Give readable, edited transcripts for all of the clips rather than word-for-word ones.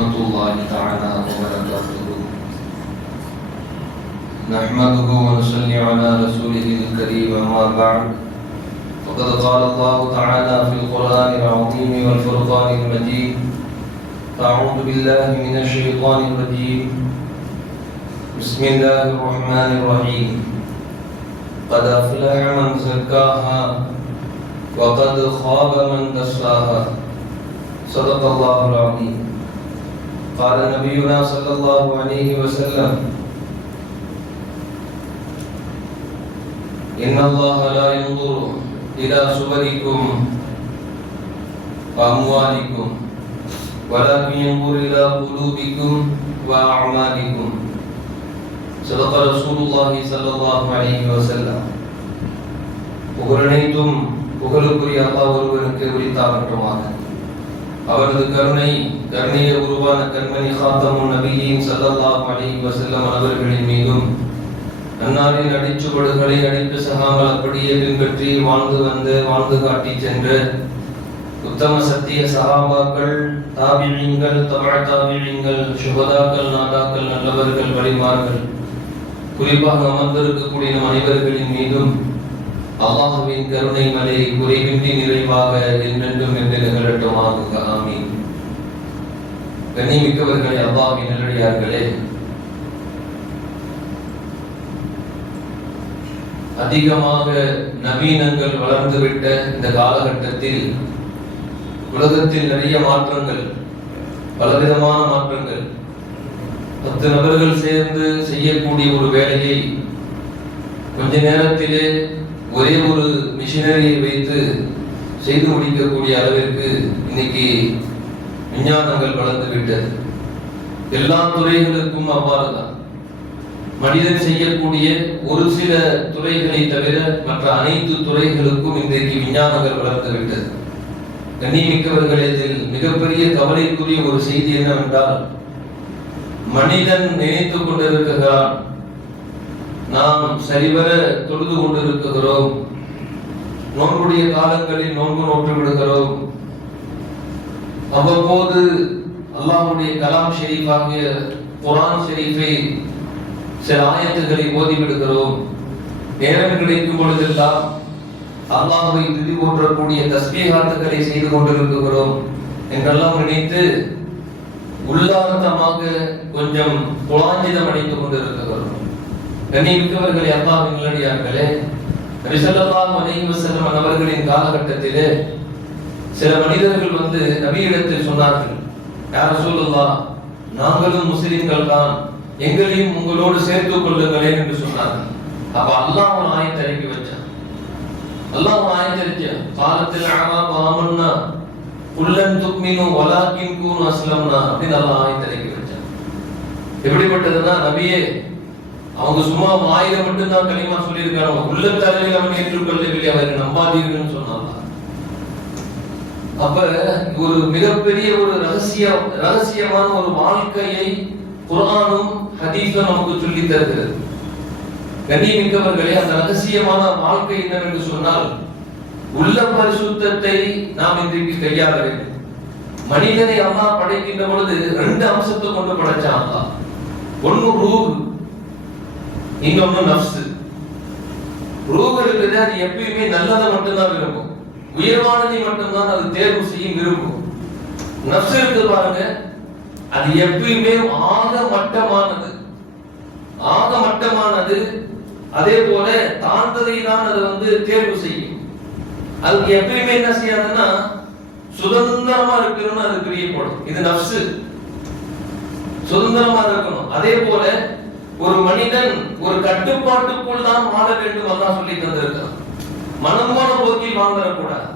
ورحمة الله تعالى وبركاته. نحمده ونصلي على رسوله الكريم، أما بعد، فقد قال الله تعالى في القرآن العظيم والفرقان المجيد: أعوذ بالله من الشيطان الرجيم، بسم الله الرحمن الرحيم. قد أفلح من زكاها وقد خاب من دساها. صدق الله العظيم. قال نبينا صلى الله عليه وسلم: إن الله لا ينظر إلى صوركم وأموالكم ولكن ينظر إلى قلوبكم وأعمالكم. صدق رسول الله صلى الله عليه وسلم. புகழனைத்தும் புகழுக்குரிய அல்லாஹ் ஒருவனுக்கு உரித்தாகட்டுமாக. அவரது கருணையை உருவான கண்மணி காத்தமுன் நபியின் ஸல்லல்லாஹு அலைஹி வஸல்லம் அவர்களின் மீதும், அன்னாரின் அடிச்சுவடுகளை அடித்து சகாமல் அப்படியே பின்பற்றி வாழ்ந்து காட்டி சென்ற உத்தம சத்திய சஹாபாக்கள், தாபிஈன்கள், தபஅ தாபிஈன்கள், சுஹதாக்கள், நாதாக்கள், நல்லவர்கள், வலிமார்கள், குறிப்பாக அமர்ந்திருக்கக்கூடிய நம் அனைவர்களின் மீதும் அல்லாஹ்வின் கருணை மலை குறைவின்றி நிறைவாக என்றென்றும் என்று நிகழட்டுமாக. ஆமீன். கண்ணியமிக்கவர்களே, அல்லாஹ்வின் நல்லடியார்களே, அதிகமாக நவீனங்கள் வளர்ந்துவிட்ட இந்த காலகட்டத்தில் உலகத்தில் நிறைய மாற்றங்கள், பலவிதமான மாற்றங்கள். 10 நபர்கள் சேர்ந்து செய்யக்கூடிய ஒரு வேலையை கொஞ்ச நேரத்திலே ஒரே ஒரு மிஷினரியை வைத்து செய்து முடிக்கக்கூடிய அளவிற்கு இன்னைக்கு விஞ்ஞானங்கள் வளர்ந்து விட்டது. எல்லா துறைகளுக்கும் அவ்வாறுதான். மனிதன் செய்யக்கூடிய ஒரு சில துறைகளை தவிர மற்ற அனைத்து துறைகளுக்கும் இன்றைக்கு விஞ்ஞானங்கள் வளர்ந்து விட்டது. கண்ணியமிக்கவர்களே, இதில் மிகப்பெரிய கவலைக்குரிய ஒரு செய்தி என்னவென்றால், மனிதன் நினைத்துக் கொண்டிருக்கிறான், நாம் சரிவர தொழுது கொண்டிருக்கிறோம், நோன்புடைய காலங்களில் நோன்பு நோற்று விடுகிறோம், அவ்வப்போது அல்லாஹ்வுடைய கலாம் ஷெரீஃபாகிய குர்ஆன் ஷெரீஃபை சில ஆயத்துக்களை ஓதி விடுகிறோம், நேரம் கிடைக்கும் பொழுதெல்லாம் அல்லாஹ்வை துதி போற்றக்கூடிய தஸ்பீஹாத்துக்களை செய்து கொண்டிருக்கிறோம் என்றெல்லாம் நினைத்து உல்லாசமாக கொஞ்சம் புலாஞ்சிதம் அடைத்துக் கொண்டிருக்கிறோம். கண்ணியமிக்கவர்களே, அல்லாஹ்வின் நல்லடியார்களே, நபி ஸல்லல்லாஹு அலைஹி வஸல்லம் அவர்களின் காலகட்டத்திலே சில மனிதர்கள் வந்து நபியிடத்தில் சொன்னார்கள்: யா ரசூலுல்லாஹ், நாங்களும் முஸ்லிம்கள் தான், எங்களையும் உங்களோடு சேர்த்துக் கொள்ளுங்களேன் என்று சொன்னார்கள். அப்ப அல்லாஹ் ஒரு ஆயத்தை இறக்கி வச்சான். காலத்தில் ஆமன்னா குல்லன் துக்மினு வலாக்கின் கூனு அஸ்லம்னா அப்படின்னு அல்லாஹ் ஆயத்தை இறக்கி வச்சான். எப்படிப்பட்டதுன்னா, நபியே, அவங்க சும்மா வாயில மட்டும்தான் கலிமா சொல்லியிருக்காங்க, உள்ளத்தளவில் அவன் ஏற்றுக்கொள்ளவில்லை, அவரை நம்பாதீர்கள்னு சொன்னாங்க. அப்ப ஒரு மிகப்பெரிய ஒரு ரகசியமான ஒரு வாழ்க்கையை குர்ஆனும் ஹதீஸும் நமக்கு சொல்லி தருகிறது. கண்ணியமிக்கவர்களே, அந்த ரகசியமான வாழ்க்கை என்னவென்று சொன்னால், உள்ள பரிசுத்தத்தை நாம் இன்றைக்கு கையாள வேண்டும். மனிதனை அல்லாஹ் படைக்கின்ற பொழுது 2 அம்சத்தை கொண்டு படைச்சான் அல்லாஹ். ஒன்னு ரூஹ், இன்னொன்னு நஃப்ஸ். ரூஹ் இருக்கிறது, அது எப்பயுமே நல்லதை மட்டும்தான் விரும்பும், உயர்வானதை மட்டும்தான் அது தேர்வு செய்யும், விரும்பும். நஃப்ஸ் இருக்கு பாருங்க, அது எப்பயுமே ஆக மட்டமானது, அதே போல தாழ்ந்ததை தான் அது வந்து தேர்வு செய்யும். அதுக்கு எப்பயுமே என்ன செய்யாதுன்னா, சுதந்திரமா இருக்கணும்னு அது பிரியப்படும். இது நஃப்ஸ், சுதந்திரமா இருக்கணும். அதே போல ஒரு மனிதன் ஒரு கட்டுப்பாட்டுக்குள் தான் வாழ வேண்டும், அல்லாஹ் சொல்லி தந்திருக்கான். மனமான போக்கில் வாழ்ந்துடக்கூடாது.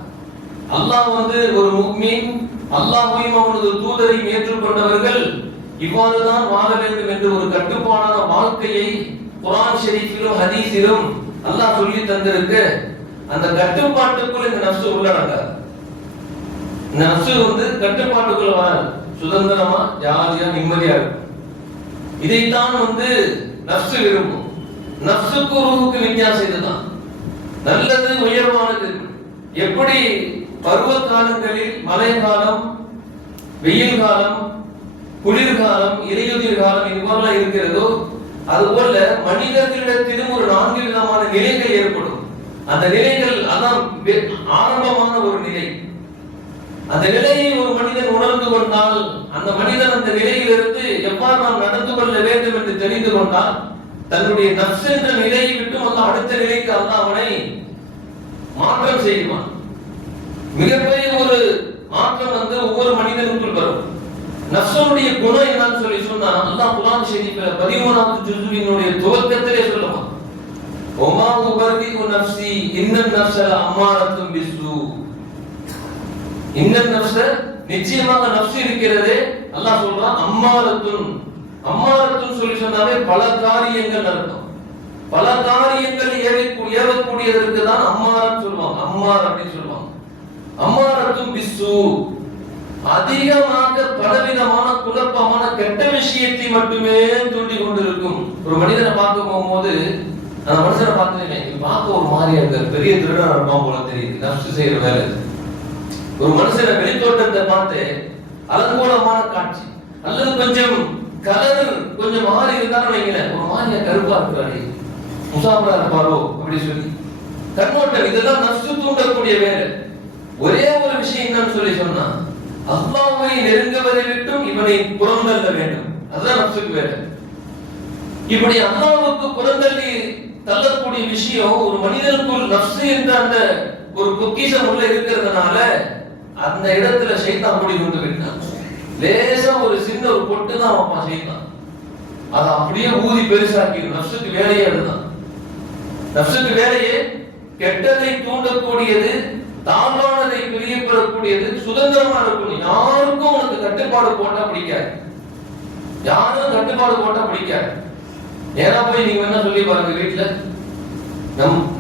அல்லாஹ் வந்து ஒரு முஃமின், அல்லாஹ்வையும் அவனது தூதரையும் ஏற்றுக்கொண்டவர்கள் இவ்வாறுதான் வாழ வேண்டும் என்று ஒரு கட்டுப்பாடான வாழ்க்கையை குர்ஆன் ஷெரீஃபிலும் ஹதீஸிலும் அல்லாஹ் சொல்லி தந்திருக்கு. அந்த கட்டுப்பாட்டுக்குள் இந்த நஃப்ஸ் உள்ளடங்காது. இந்த நஃப்ஸ் வந்து கட்டுப்பாட்டுக்குள்ள வராது, சுதந்திரமா ஜாலியா நிம்மதியா இருக்கும். இதைத்தான் வந்து நஃப்ஸ் விரும்பும். நஃப்ஸுக்கு ரூஹுக்கு வித்தியாசம் இதுதான். நல்லது உயர்வானது. எப்படி பருவ காலங்களில் மழை காலம், வெயில் காலம், குளிர்காலம், இலையுதிர் காலம் இதுபோல இருக்கிறதோ அதுபோல மனிதர்களிடத்திலும் ஒரு 4 விதமான நிலைகள் ஏற்படும். அந்த நிலைகள் அதான் ஆரம்பமான ஒரு நிலை. அந்த நிலையை ஒரு மனிதன் உணர்ந்து கொண்டால், அந்த மனிதன் அந்த நிலையிலிருந்து எவ்வாறு நாம் நடந்து கொள்ள வேண்டும் என்று தெரிந்து கொண்டால், தன்னுடைய நஃப்ஸ் என்ற நிலையை விட்டு அல்லாஹ் அடுத்த நிலைக்கு அல்லாஹ் அவனை மாற்றம் செய்வான். மிகப்பெரிய ஒரு மாற்றம் வந்து ஒவ்வொரு மனிதனுக்குள் வரும். நஃப்ஸுடைய குணம் என்னன்னு சொல்லி சொன்னா அல்லாஹ் குர்ஆன் ஷரீஃப்ல 13வது ஜுஸ்வினுடைய துவக்கத்திலே சொல்லுவான், ஒமா உபர்ரிஉ நஃப்ஸி இன்னன் நஃப்ஸ அம்மாரத்தும் பிஸ்ஸூ. இன்னன் நஃப்ஸ, நிச்சயமாக நஃப்ஸ் இருக்கிறதே அல்லாஹ் சொல்றான் அம்மாரத்துன். அம்மாரத்துன் சொல்லி சொன்னாவே பல காரியங்கள் அர்த்தம். பல காரியங்கள் ஏவக்கூடியதற்கு தான் அம்மாரன்னு சொல்லுவாங்க. அம்மார் அப்படின்னு சொல்லுவாங்க. அம்மாரத்தும் பிஸ்ஸூ, அதிகமாக பலவிதமான குழப்பமான கெட்ட விஷயத்தை மட்டுமே தூண்டி கொண்டிருக்கும். ஒரு மனிதனை பார்க்க போகும்போது அந்த மனுஷனை பார்த்து பார்க்க ஒரு மாதிரியா இருக்காரு, பெரிய திருடனா இருப்பான் போல தெரியுது, நஃப்ஸ் செய்யற வேலை. ஒரு மனுஷனை வெளித்தோட்டத்தை பார்த்து அலங்கோலமான காட்சி, அல்லது கொஞ்சம் கலர் கொஞ்சம் மாறி இருந்தாலும் வைங்களேன், ஒரு மாதிரியா கருப்பா இருக்கிறாரு, முசாஃபிரா இருப்பாரோ அப்படி சொல்லி கண்ணோட்டம், இதெல்லாம் நஃப்ஸ் தூண்டக்கூடிய வேலை. ஒரே ஒரு விஷயம் என்னன்னு சொல்லி சொன்னா அல்லாஹ்வை நெருங்குவதை விட்டும் இவனை புறந்தள்ள வேண்டும். அதுதான் நஃப்ஸுக்கு வேலை. இப்படி அல்லாஹ்வுக்கு புறந்தள்ளி தள்ளக்கூடிய விஷயம் ஒரு மனிதனுக்குள் நஃப்ஸ் என்ற அந்த ஒரு பொக்கிஷம் உள்ள இருக்கிறதுனால அந்த இடத்துல ஷைத்தான் மூடி கொண்டு விட்டான். லேசா ஒரு சின்ன ஒரு பொட்டு தான் வைப்பான் ஷைத்தான், அதை அப்படியே ஊதி பெருசாக்கிடும். நஃப்ஸுக்கு வேலையே அதுதான். நஃப்ஸுக்கு வேலையே கெட்டதை தூண்டக்கூடியது, தாழ்வானதை பிரியப்படக்கூடியது, சுதந்திரமா இருக்கணும். யாருக்கும் உனக்கு கட்டுப்பாடு போட்டா பிடிக்காது, யாரும் கட்டுப்பாடு போட்டா பிடிக்காது. ஏன்னா போய் நீங்க என்ன சொல்லி பாருங்க, வீட்டுல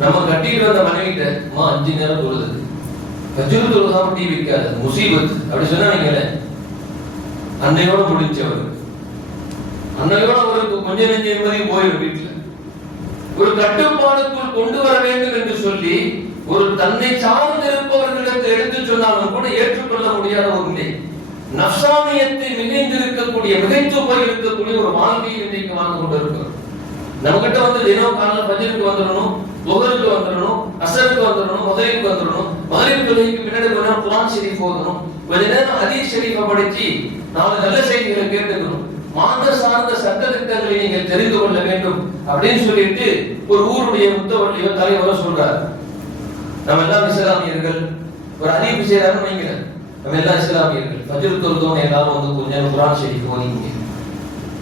நம்ம கட்டிட்டு வந்த மனைவிட்ட 5 நேரம் தொழுது, கஜூர் தொழுதாம டீ வைக்காது, முசீபத் அப்படி சொன்னா நீங்களே அன்னையோட முடிஞ்சவர், அன்னையோட அவருக்கு கொஞ்ச நெஞ்ச நிம்மதியும் போயிடும். வீட்டுல ஒரு கட்டுப்பாடுக்குள் கொண்டு வர வேண்டும் என்று சொல்லி ஒரு தன்னை சார்ந்து இருப்பவர்களிடத்தை எடுத்து சொன்னாலும் கூட ஏற்றுக்கொள்ள முடியாத ஒரு நிலை, நஃப்ஸானியத்தை மிகைந்திருக்கக்கூடிய, மிகைத்து போய் இருக்கக்கூடிய ஒரு வாழ்க்கையை இன்றைக்கு வாழ்ந்து கொண்டிருக்கிறோம். நம்ம கிட்ட வந்து தினம் காலையில் ஃபஜ்ருக்கு வந்துடணும், லுஹருக்கு வந்துடணும், அஸ்ருக்கு வந்துடணும், மக்ரிபுக்கு வந்துடணும், மக்ரிப் தொழுகைக்கு பின்னாடி கொஞ்ச நேரம் குர்ஆன் ஷரீஃப் ஓதணும், கொஞ்ச நேரம் ஹதீஸ் ஷரீஃபை படிச்சு 4 நல்ல செய்திகளை கேட்டுக்கணும், மார்க்க சார்ந்த சட்டத்திட்டங்களை நீங்கள் தெரிந்து கொள்ள வேண்டும் அப்படின்னு சொல்லிட்டு ஒரு ஊருடைய முத்தவள்ளியோ தலைவரோ சொல்றாரு. நம்ம எல்லாம் இஸ்லாமியர்கள், ஒரு அறிவிப்பு செய்யறாருன்னு வைங்களேன், நம்ம எல்லாம் இஸ்லாமியர்கள், ஃபஜ்ர் தொழுதோம் எல்லாரும் வந்து கொஞ்ச நேரம் குர்ஆன் ஷரீஃப் ஓதிங்க.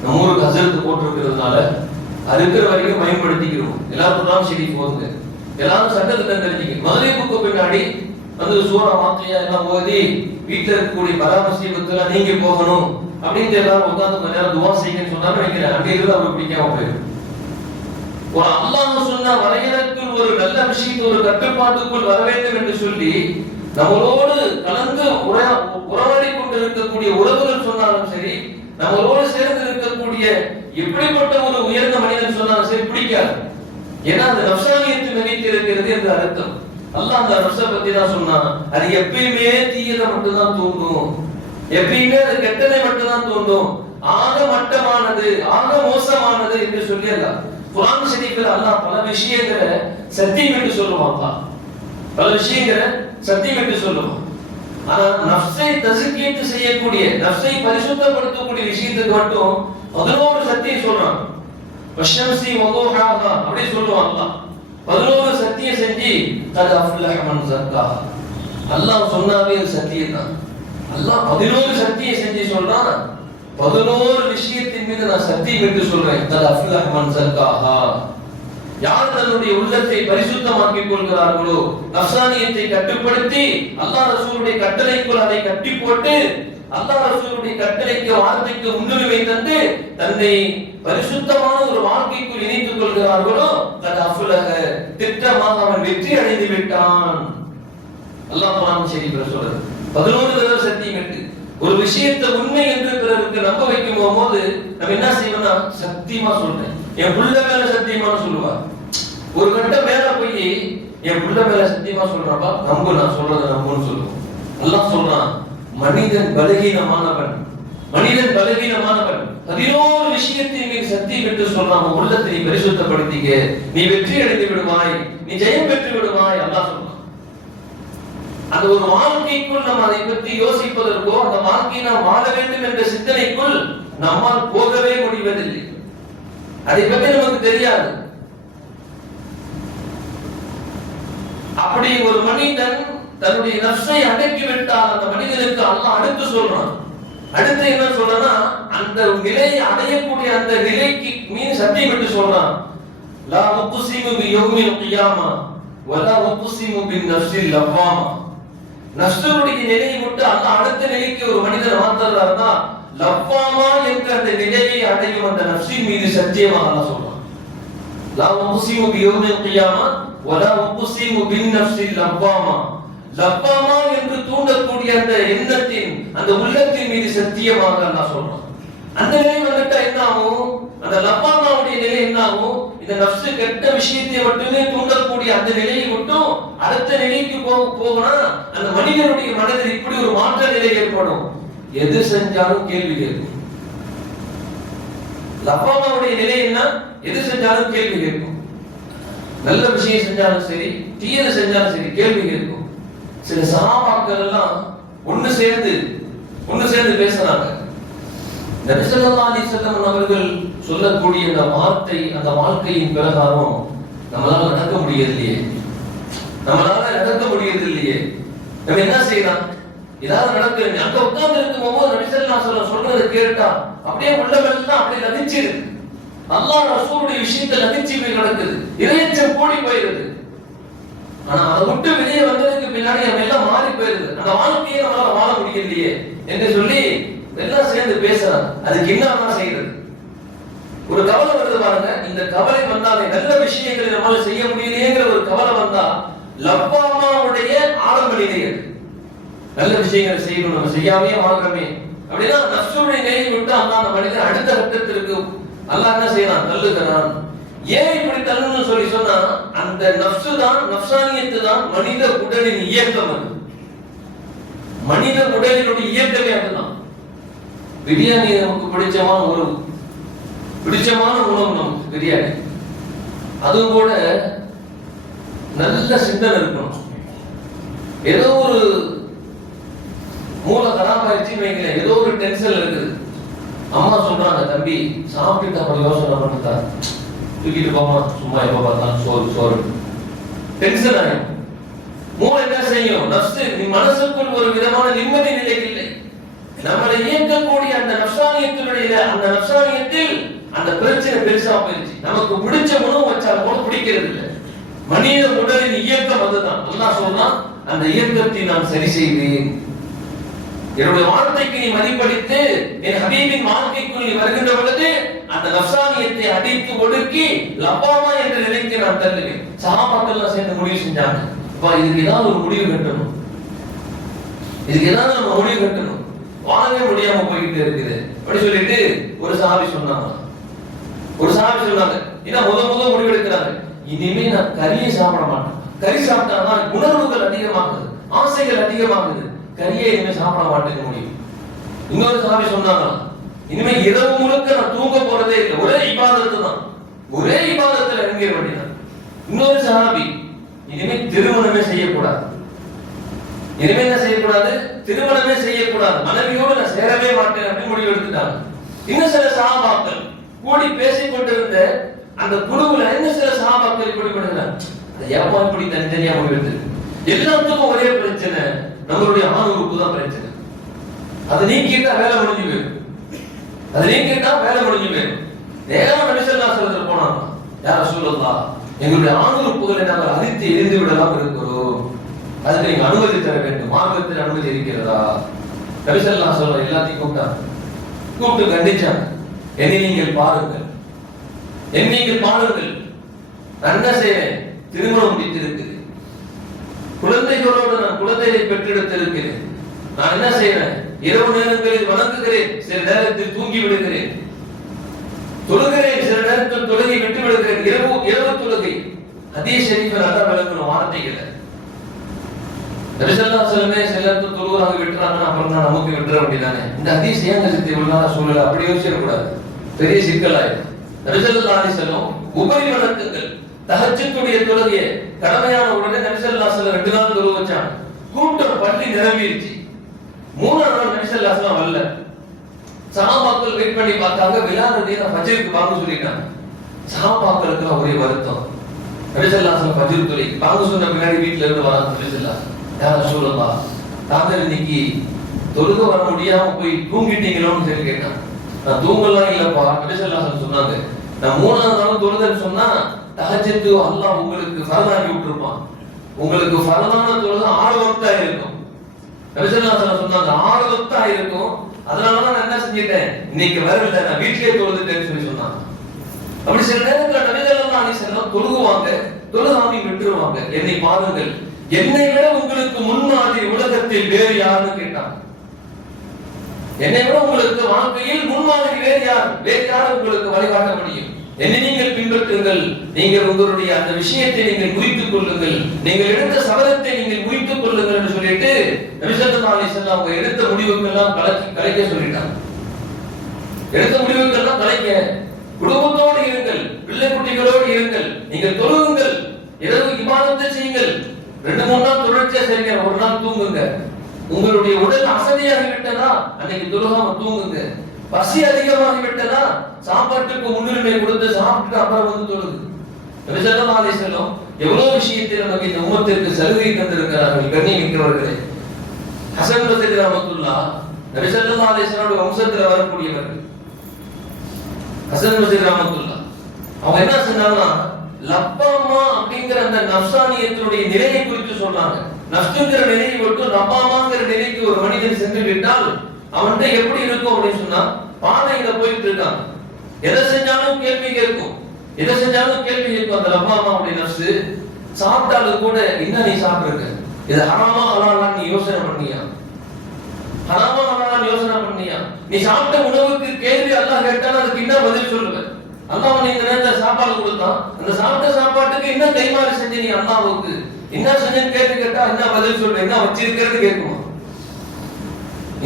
நம்ம ஊருக்கு ஹஸரத் போட்டிருக்கிறதுனால இருக்கிற வரைக்கும் பயன்படுத்திக்கிறோம். எல்லாரும் குர்ஆன் ஷரீஃப் ஓதுங்க, எல்லாரும் சட்டத்திட்டம் தெரிஞ்சுங்க. மக்ரிபுக்கு பின்னாடி வந்து சூரா வாக்கியா எல்லாம் ஓதி வீட்டில் இருக்கக்கூடிய பராமரிப்புக்கெல்லாம் நீங்க போகணும் அப்படின்னு எல்லாரும் உட்கார்ந்து கொஞ்ச நேரம் துவா செய்யுங்கன்னு சொன்னாலும் வைக்கிறேன், அங்கே இருந்து அவருக்கு பிடிக்காம போயிடும். ஒரு அல்லாஹ் சொன்ன வரையறைக்குள் ஒரு நல்ல விஷயத்தை ஒரு கட்டுப்பாட்டுக்குள் வர வேண்டும் என்று சொல்லி நம்மளோடு கலந்து உறவாடி கொண்டு இருக்கக்கூடிய உறவுகள் சொன்னாலும் சரி, நம்மளோடு சேர்ந்து இருக்கக்கூடிய எப்படிப்பட்ட ஒரு உயர்ந்த மனிதன் சொன்னாலும் சரி பிடிக்காது. ஏன்னா அந்த நஃப்ஸானியத்தை மிகைத்து இருக்கிறது என்று அர்த்தம். அல்லாஹ் அந்த நஃப்ஸை பத்தி தான் சொன்னான், அது எப்பயுமே தீயதை மட்டும் தான் தூண்டும், எப்பயுமே அது கெட்டதை மட்டும் தான் தூண்டும், ஆக மட்டமானது ஆக மோசமானது என்று சொல்லி அல்லாஹ் குர்ஆன் ஷரீஃபில் அல்லாஹ் பல விஷயங்களை சத்தியம் என்று சொல்லுவான். பல விஷயங்களை சத்தியம் என்று சொல்லுவான். ஆனா நஃப்ஸை தஸ்கியத் செய்யக்கூடிய, நஃப்ஸை பரிசுத்தப்படுத்தக்கூடிய விஷயத்துக்கு மட்டும் 11 சத்தியம் சொல்றான். வஷம்சி வதுஹாஹா அப்படி சொல்லுவான் அல்லாஹ். 11 சத்தியம் செஞ்சு கத் அஃப்லஹ மன் ஸக்காஹா. அல்லாஹ் சொன்னாவே சத்தியம் தான். அல்லாஹ் 11 சத்தியம் செஞ்சு சொல்றான். 11 விஷயத்தின் மீது நான் சத்தியம் என்று சொல்றேன். கத் அஃப்லஹ மன் ஸக்காஹா. யார் தன்னுடைய உள்ளத்தை பரிசுத்தமாக்கிக் கொள்கிறார்களோ, நஃப்ஸானியத்தை கட்டுப்படுத்தி அல்லாஹ் ரசூலுடைய கட்டளைக்குள் அதை கட்டி போட்டு அல்லாஹ் ரசூலுடைய கட்டளைக்கு வார்த்தைக்கு முன்னுரிமை தந்து தன்னை பரிசுத்தமான ஒரு வாழ்க்கைக்குள் இணைத்துக் கொள்கிறார்களோ, கத் அஃப்லஹ திட்டமாக அவன் வெற்றி அடைந்து விட்டான். அல்லாஹ் குர்ஆன் ஷரீஃப்ல சொல்றது 11 தடவை சத்தியம் இருக்கு. ஒரு விஷயத்தை உண்மை என்று பிறருக்கு நம்ப வைக்கும் போது நம்ம என்ன செய்யணும்னா சத்தியமா சொல்றேன், என் புள்ள மேல சத்தியமா சொல்லுவா. ஒரு கட்டம் மேல போய் என் புள்ள மேல சத்தியமா சொல்றப்பா நம்பு, நான் சொல்றத நம்புன்னு சொல்லுவோம். அல்லாஹ் சொல்றான், மனிதன் பலகீனமானவன், மனிதன் பலவீனமானவன். 11 விஷயத்தின் மீது சத்தியம் என்று சொல்றான், உள்ளத்தை நீ பரிசுத்தப்படுத்திக்க, நீ வெற்றி அடைந்து விடுவாய், நீ ஜெயம் பெற்று விடுவாய் அல்லாஹ் சொல்றான். அந்த ஒரு வாழ்க்கைக்குள் நம்ம அதை பற்றி யோசிப்பதற்கோ அந்த வாழ்க்கையை நாம் வாழ வேண்டும் என்ற சிந்தனைக்குள் நம்மால் போகவே முடிவதில்லை. அதை பற்றி நமக்கு தெரியாது. அப்படி ஒரு மனிதன் தன்னுடைய நஃப்ஸை அடக்கி விட்டால் அந்த மனிதனுக்கு அல்லாஹ் அடுத்து சொல்றான். அடுத்து என்ன சொல்றனா, அந்த நிலையை அடையக்கூடிய அந்த நிலைக்கு மீன் சத்தியம் என்று சொல்றான். லா உக்ஸிமு பியௌமில் கியாமா வலா உக்ஸிமு பின் நஃப்ஸில் லவ்வாமா. நஃப்ஸுடைய நிலையை விட்டு அல்லாஹ் அடுத்த நிலைக்கு ஒரு மனிதன் மாத்துறாருன்னா லவ்வாமா என்ற அந்த நிலையை அடையும் அந்த நஃப்ஸின் மீது சத்தியமாக அல்லாஹ் சொல்றான். லா உக்ஸிமு பியௌமில் கியாமா வலா உக்ஸிமு பின் நஃப்ஸில் லவ்வாமா. லவ்வாமா என்று தூண்டக்கூடிய அந்த எண்ணத்தின் அந்த உள்ளத்தின் மீது சத்தியமாக அல்லாஹ் சொல்றான். அந்த நிலை வந்துட்டா என்ன ஆகும்? அந்த லவ்வாமாவுடைய நிலை என்ன ஆகும்? இந்த நஃப்ஸ் கெட்ட விஷயத்தை மட்டுமே தூண்டக்கூடிய அந்த நிலையை மட்டும் அடுத்த நிலைக்கு போகனா அந்த மனிதனுடைய மனதில் இப்படி ஒரு மாற்ற நிலை ஏற்படும். எது செஞ்சாலும் கேள்வி கேட்கும். லவ்வாமாவுடைய நிலை என்ன? எது செஞ்சாலும் கேள்வி கேட்கும். நல்ல விஷயம் செஞ்சாலும் சரி, தீயது செஞ்சாலும் சரி, கேள்வி கேட்கும். சில சஹாபாக்கள் எல்லாம் ஒன்னு சேர்ந்து பேசுறாங்க. நபி ஸல்லல்லாஹு அலைஹி வஸல்லம் அவர்கள் சொல்லக்கூடிய அந்த வார்த்தை, அந்த வாழ்க்கையின் பிரகாரம் நம்மளால நடக்க முடியலையே. நம்ம என்ன செய்யலாம்? ஏதாவது நடக்குது, அங்க உட்கார்ந்து இருக்கும்போது நபி ஸல்லல்லாஹு அலைஹி வஸல்லம் சொல்றதை கேட்டா அப்படியே உள்ளமெல்லாம் அப்படியே லகிச்சிருது. அல்லாஹ் ரசூலுடைய விஷயத்துல லகிச்சு போய் நடக்குது, இறையச்சம் கூடி போயிருது. ஆனா அதை விட்டு வெளியே வந்ததுக்கு பின்னாடி நம்ம எல்லாம் மாறி போயிருது. அந்த வாழ்க்கையை நம்மளால வாழ முடியலையே என்று சொல்லி எல்லாம் சேர்ந்து பேசுறாங்க. அதுக்கு என்ன செய்யறது? ஒரு கவலை வருது பாருங்க. இந்த கவலை வந்தாலே நல்ல விஷயங்களை நம்மளால செய்ய முடியலையேங்கிற ஒரு கவலை வந்தா லவ்வாமாவுடைய ஆரம்ப நிலை. நல்ல விஷயங்களை செய்யணும், நம்ம செய்யாமே வாழ்றோமே அப்படின்னா நஃப்ஸுடைய நிலையை விட்டு அல்லாஹ் அந்த மனிதன் அடுத்த கட்டத்திற்கு அல்லாஹ் என்ன செய்யறான்? தள்ளுகிறான். ஏன் இப்படி தள்ளணும்னு சொல்லி சொன்னா அந்த நஃப்ஸு தான், நஃப்ஸானியத்து தான் மனித உடலின் இயக்கம். அது மனித உடலினுடைய இயக்கமே அதுதான். பிரியாணி நமக்கு பிடிச்சமான உணவு நமக்கு பிரியாணி. அதுவும் கூட நல்ல சிந்தனை இருக்கணும். ஏதோ ஒரு மூளை கராபாயிடுச்சுன்னு வைங்களேன், ஏதோ ஒரு டென்ஷன் இருக்குது. அம்மா சொல்றாங்க, தம்பி சாப்பிட்டு அப்புறம் யோசனை பண்ணுறா, தூக்கிட்டு போமா, சும்மா எப்ப பார்த்தாலும் சோறு டென்ஷன் ஆகும். மூளை என்ன செய்யும்? நஃப்ஸ் நீ மனசுக்குள் ஒரு விதமான நிம்மதி நிலை இல்லை. நம்மளை இயக்கக்கூடிய அந்த நஃப்ஸானியத்தினுடைய அந்த நஃப்ஸானியத்தில் அந்த பிரச்சனை பெருசா போயிருச்சு. நமக்கு பிடிச்ச உணவு வச்சாலும் கூட பிடிக்கிறது இல்லை. மனித உடலின் இயக்கம் அதுதான். அல்லாஹ் சொல்றான், அந்த இயக்கத்தை நான் சரி செய்வேன். என்னுடைய வார்த்தைக்கு நீ மதிப்பளித்து என் ஹபீபின் வாழ்க்கைக்குள் நீ வருகின்ற பொழுது அந்த நஃப்ஸானியத்தை அடித்து ஒடுக்கி லவ்வாமா என்ற நிலைக்கு நான் தள்ளுவேன். சஹாபாக்கள் சேர்ந்து முடிவு செஞ்சாங்க, இதுக்கு ஏதாவது ஒரு முடிவு கட்டணும், இதுக்கு ஏதாவது நம்ம முடிவு கட்டணும், வாழவே முடியாம போய்கிட்டே இருக்குது அப்படி சொல்லிட்டு ஒரு சஹாபி சொன்னாங்க. ஏன்னா முத முடிவு எடுக்கிறாங்க, இனிமே நான் கறியை சாப்பிட மாட்டேன். கறி சாப்பிட்டாதான் உணர்வுகள் அதிகமாகுது, ஆசைகள் அதிகமாகுது, கறியை இனிமே சாப்பிட மாட்டேங்க முடியும். இன்னொரு சஹாபி சொன்னாங்க, இனிமே இரவு முழுக்க நான் தூங்க போறதே இல்லை, ஒரே இபாதத்து தான், ஒரே இபாதத்துல இறங்கிட வேண்டியதான். இன்னொரு சஹாபி, இனிமே திருமணமே செய்யக்கூடாது, இனிமே என்ன செய்யக்கூடாது? திருமணமே செய்யக்கூடாது, மனைவியோடு நான் சேரவே மாட்டேன் அப்படின்னு முடிவு எடுத்துட்டாங்க. இன்னும் சில சஹாபாக்கள் கூடி பேசிக் கொண்டிருந்த அந்த குழுவுல இன்னும் சில சஹாபாக்கள் இப்படி பண்ணுறாங்க, ஏப்பா இப்படி தனித்தனியா முடிவு எடுத்து, எல்லாத்துக்கும் ஒரே பிரச்சனை, நம்மளுடைய ஆண் உறுப்பு தான் பிரச்சனை. அதை நீக்கிட்டா வேலை முடிஞ்சு போயிடும், நேரம் நபி ஸல்லல்லாஹு அலைஹி வஸல்லம் போனாங்க, யா ரசூலல்லாஹ், எங்களுடைய ஆண் உறுப்புகளை நாங்கள் அழித்து எரிந்து விடலாம் இருக்கிறோம், அதுக்கு நீங்க அனுமதி தர வேண்டும், மார்க்கத்தில் அனுமதி இருக்கிறதா? நபி ஸல்லல்லாஹு அலைஹி வஸல்லம் எல்லாத்தையும் கூப்பிட்டு கண்டிச்சாங்க. என்னை நீங்கள் பாருங்கள், நான் என்ன செய்வேன்? திருமணம் முடித்திருக்கிறேன், குழந்தைகளோடு நான் குழந்தையை பெற்றெடுத்திருக்கிறேன், நான் என்ன செய்வேன்? இரவு நேரங்களில் வணங்குகிறேன், சில நேரத்தில் தூங்கி விடுகிறேன், தொழுகிறேன், சில நேரத்தில் தொழுகை விட்டு விடுகிறேன், இரவு தொழுகை. ஹதீஸ் ஷரீஃபில் அதான் விளக்கணும் வார்த்தைகளை. நபி ஸல்லல்லாஹு அலைஹி வஸல்லம் செல்லத்து தொழுகிறாங்க விட்டுறாங்க, அப்புறம் தான் நமக்கு விட்டுற வேண்டியதானே. இந்த ஹதீஸ் ஏன் கருத்து இவ்வளவு சூழல அப்படி யோசிக்கக்கூடாது, பெரிய சிக்கலாயிடும். நபி ஸல்லல்லாஹு அலைஹி வஸல்லம் உபரி வணக்கங்கள் தஹஜ்ஜுடைய தொழுகையை கடமையான உடனே நபி ஸல்லல்லாஹு அலைஹி வஸல்லம் 2 நாள் தொழுக வச்சாங்க. கூட்டம் பள்ளி நிரம்பிருச்சு. 3ஆவது நாள் நபி ஸல்லல்லாஹு அலைஹி வஸல்லம் வரல. சஹாபாக்கள் வெயிட் பண்ணி பார்த்தாங்க, பிலால் ரலியல்லாஹு ஃபஜ்ருக்கு பாங்க சொல்லிட்டாங்க. சஹாபாக்களுக்கு ஒரே வருத்தம். நபி ஸல்லல்லாஹு அலைஹி வஸல்லம் ஃபஜ்ர் தொழுகை பாங்க சொன்ன பின்னாடி வீட்ல இருந்து வராங்க. நபி ஸல்லல்லாஹு யா ரசூலல்லாஹ், தாங்கள் இன்னைக்கு தொழுக வர முடியாம போய் தூங்கிட்டீங்களோன்னு சொல்லி கேட்டாங்க. நான் தூங்கலாம் இல்லப்பா. நபி ஸல்லல்லாஹு அலைஹி வஸல்லம் சொன்னாங்க, நான் 3ஆவது நாள் தொழுதேன்னு சொன்னா தஹஜ்ஜுது அல்லாஹ் உங்களுக்கு ஃபர்தாக்கி விட்டுருப்பான். உங்களுக்கு ஃபர்தான தொழுகை 6 வக்தா இருக்கும். நபி ஸல்லல்லாஹு அலைஹி வஸல்லம் சொன்னாங்க 6 வக்தா இருக்கும். அதனால தான் நான் என்ன செஞ்சிட்டேன், இன்னைக்கு வரல, நான் வீட்லயே தொழுதுட்டேன்னு சொல்லி சொன்னாங்க. அப்படி சில நேரத்துல நபி ஸல்லல்லாஹு அலைஹி வஸல்லம் தொழுகுவாங்க, தொழுகாமி விட்டுருவாங்க. என்னை பாருங்கள், என்னை விட உங்களுக்கு முன்மாதிரி உலகத்தில் வேறு யாருன்னு கேட்டாங்க. என்னை விட உங்களுக்கு வாழ்க்கையில் முன்மாதிரி வேறு யார், வேறு யார் உங்களுக்கு வழிகாட்ட முடியும்? என்னை நீங்கள் பின்பற்றுங்கள், நீங்கள் உங்களுடைய அந்த விஷயத்தை நீங்கள் குறித்துக் கொள்ளுங்கள், நீங்கள் எடுத்த சபதத்தை நீங்கள் குறித்துக் கொள்ளுங்கள் என்று சொல்லிட்டு நபி ஸல்லல்லாஹு அலைஹி வஸல்லம் அவங்க எடுத்த முடிவுக்கெல்லாம் கலைக்க சொல்லிட்டாங்க. எடுத்த முடிவுக்கெல்லாம் கலைக்க, குடும்பத்தோடு இருங்கள், பிள்ளை குட்டிகளோடு இருங்கள், நீங்கள் தொழுகுங்கள், இரவு இபாதத்தை செய்யுங்கள், 2-3 நாள் தொடர்ச்சியா செய்யுங்க, ஒரு நாள் தூங்குங்க. உங்களுடைய உடல் அசதியாகி விட்டதா அன்னைக்கு தொழுகாம தூங்குங்க. பசி அதிகமாகி விட்டதா சாப்பாட்டுக்கு முன்னுரிமை கொடுத்து சாப்பிட்டு அப்புறம் வந்து தொழுது. நபி ஸல்லல்லாஹு அலைஹி வஸல்லம் எவ்வளவு விஷயத்தில் நமக்கு இந்த உம்மத்திற்கு சலுகை தந்திருக்கிறார்கள். கண்ணியமிக்கவர்களே, ஹஸன் பஸ்ரி ரஹ்மத்துல்லாஹ் நபி ஸல்லல்லாஹு அலைஹி வஸல்லம் வம்சத்தில் வரக்கூடியவர்கள். ஹஸன் பஸ்ரி ரஹ்மத்துல்லாஹ் அவங்க என்ன சொன்னாங்கன்னா, லப்பாமா அப்படிங்கிற அந்த நஃப்சானியத்தினுடைய நிலையை குறித்து சொன்னாங்க. நஃப்ஸுங்கிற நிலையை விட்டு லப்பாமாங்கிற நிலைக்கு ஒரு மனிதன் சென்று விட்டால் அவன்கிட்ட எப்படி இருக்கும் அப்படின்னு சொன்னா, பாதையில போயிட்டு இருக்கான், எதை செஞ்சாலும் கேள்வி கேட்கும், எதை செஞ்சாலும் கேள்வி கேட்கும். அந்த லப்பாமாவுடைய நஃப்ஸ் சாப்பிட்டாலும் கூட, என்ன நீ சாப்பிடுற, இது ஹராமா ஹலாலான்னு நீ யோசனை பண்ணியா, ஹராமா ஹலாலான்னு யோசனை பண்ணியா, நீ சாப்பிட்ட உணவுக்கு கேள்வி அல்லாஹ் கேட்டாலும் அதுக்கு என்ன பதில் சொல்லுவேன்? அல்லாஹ் நீ இந்த நேரத்துல சாப்பாடு கொடுத்தான், அந்த சாப்பிட்ட சாப்பாட்டுக்கு என்ன கைமாறு செஞ்ச நீ அல்லாஹ்வுக்கு, என்ன செஞ்சேன்னு கேள்வி கேட்டா என்ன பதில் சொல்ற, என்ன வச்சிருக்கிறது கேட்குமா?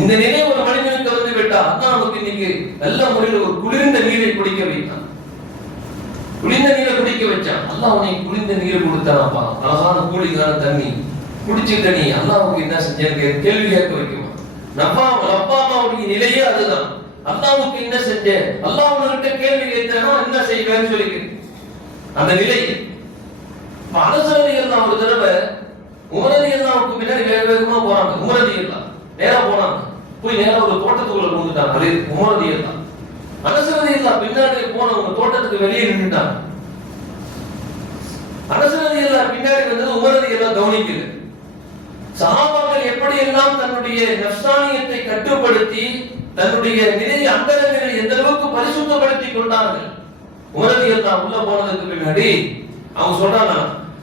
இந்த நிலை ஒரு மனிதனுக்கு வந்து விட்டா அல்லாஹ் நமக்கு இன்னைக்கு நல்ல முறையில் ஒரு குளிர்ந்த நீரை குடிக்க வைத்தான். குளிர்ந்த நீரை குடிக்க வச்சான். அல்லாஹ் உனக்கு குளிர்ந்த நீரை கொடுத்தானப்பா, அழகான கூலிங்கான தண்ணி குடிச்சிட்ட நீ அல்லாஹ்வுக்கு என்ன செஞ்சேன்னு கேள்வி கேட்க வைக்குமா? அப்பாவுடைய நிலையே அதுதான். அல்லாஹ்வுக்கு என்ன செஞ்ச, அல்லாஹ் உன்கிட்ட கேள்வி கேட்டானா என்ன செய்வேன்னு சொல்லி அந்த நிலை. அரசரதி எல்லாம் ஒரு தடவை உமரதி எல்லாவுக்கு பின்னாடி வேக வேகமா போறாங்க. உமரதி எல்லாம் நேரா போனாங்க, போய் நேரா ஒரு தோட்டத்துக்குள்ள புகுந்துட்டாங்க. உமரதி எல்லாம் அரசரதி எல்லாம் பின்னாடி போனவங்க தோட்டத்துக்கு வெளியே நின்றுட்டாங்க. அரசரதி எல்லாம் பின்னாடி வந்தது உமரதி எல்லாம் கவனிக்குது. சஹாபாக்கள் எப்படி எல்லாம் தன்னுடைய நஃப்சானியத்தை கட்டுப்படுத்தி தன்னுடைய நிலை அந்தரங்களை எந்த அளவுக்கு பரிசுத்தப்படுத்தி கொண்டார்கள். உமரதி எல்லாம் உள்ள போனதுக்கு பின்னாடி அவங்க சொல்றாங்க,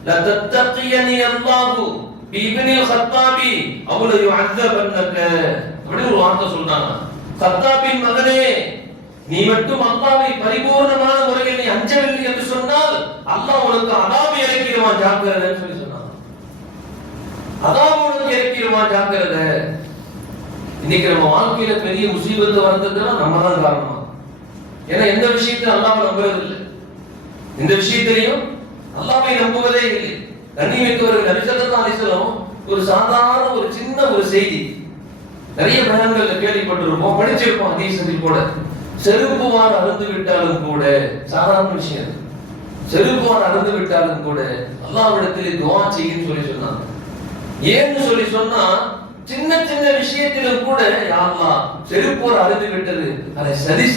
ல தத்தகியனி அல்லாஹு பி இப்னில் ஹத்தாபி அவ் ல யுஅஸபன்னக, அப்படி ஒரு வார்த்தை சொல்றாங்க. ஹத்தாபின் மகனே, நீ மட்டும் அல்லாஹ்வை பரிபூர்ணமான முறையில் நீ அஞ்சவில்லை என்று சொன்னால் அல்லாஹ் உனக்கு அதாபை இறக்கிடுவான், ஜாக்கிரதைன்னு சொல்லி சொன்னாங்க. அதாபை உனக்கு இறக்கிடுவான், ஜாக்கிரதை. இன்னைக்கு நம்ம வாழ்க்கையில பெரிய முசீபத்து வந்ததுன்னா நம்ம தான் காரணமா. ஏன்னா எந்த விஷயத்தை அல்லாஹ்வை நம்புறது இல்லை, இந்த விஷயத்திலையும் அல்லாஹ்வை நம்புவதே இல்லை. கண்ணியமிக்கவர்கள், நபி ஸல்லல்லாஹு அலைஹி வஸல்லம் ஒரு சாதாரண ஒரு சின்ன ஒரு செய்தி நிறைய பயான்கள்ல கேள்விப்பட்டிருப்போம், படிச்சிருப்போம் ஹதீஸில் கூட. செருப்புவார் அறுந்து விட்டாலும் கூட, சாதாரண விஷயம், செருப்புவார் அறுந்து விட்டாலும் கூட அல்லாஹ்விடத்தில் துஆ செய்யுன்னு சொல்லி சொன்னாங்க. ஏன்னு சொல்லி சொன்னா, சின்ன சின்ன விஷயத்திலும் கூட யா அல்லாஹ் செருப்போர் அறுந்து விட்டது, அதை சரி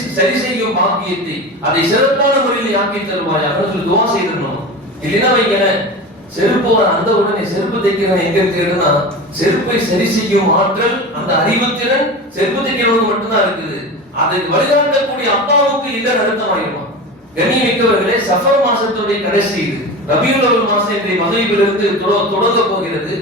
செய்யும் பாக்கியத்தை அதை சிறப்பான முறையில் ஆக்கி தருவாய் அப்படின்னு சொல்லி துஆ செய்திடணும். இல்லைன்னா வைக்கல, செருப்போர் அந்த உடனே செருப்பு தைக்கிறவன் எங்க இருக்குன்னா, செருப்பை சரி செய்யும் ஆற்றல் அந்த அறிவுத்திறன் செருப்பு தைக்கிறவனுக்கு மட்டும்தான் இருக்குது. அதை வழிகாட்டக்கூடிய அல்லாஹ்வுக்கு இல்லைன்னு அர்த்தமாயிருமா? கண்ணியமிக்கவர்களே, சஃபர் மாசத்துடைய கடைசி இது, ரபியுல் அவல் மாசம் இன்றைய மகரிபிலிருந்து தொடங்க போகிறது.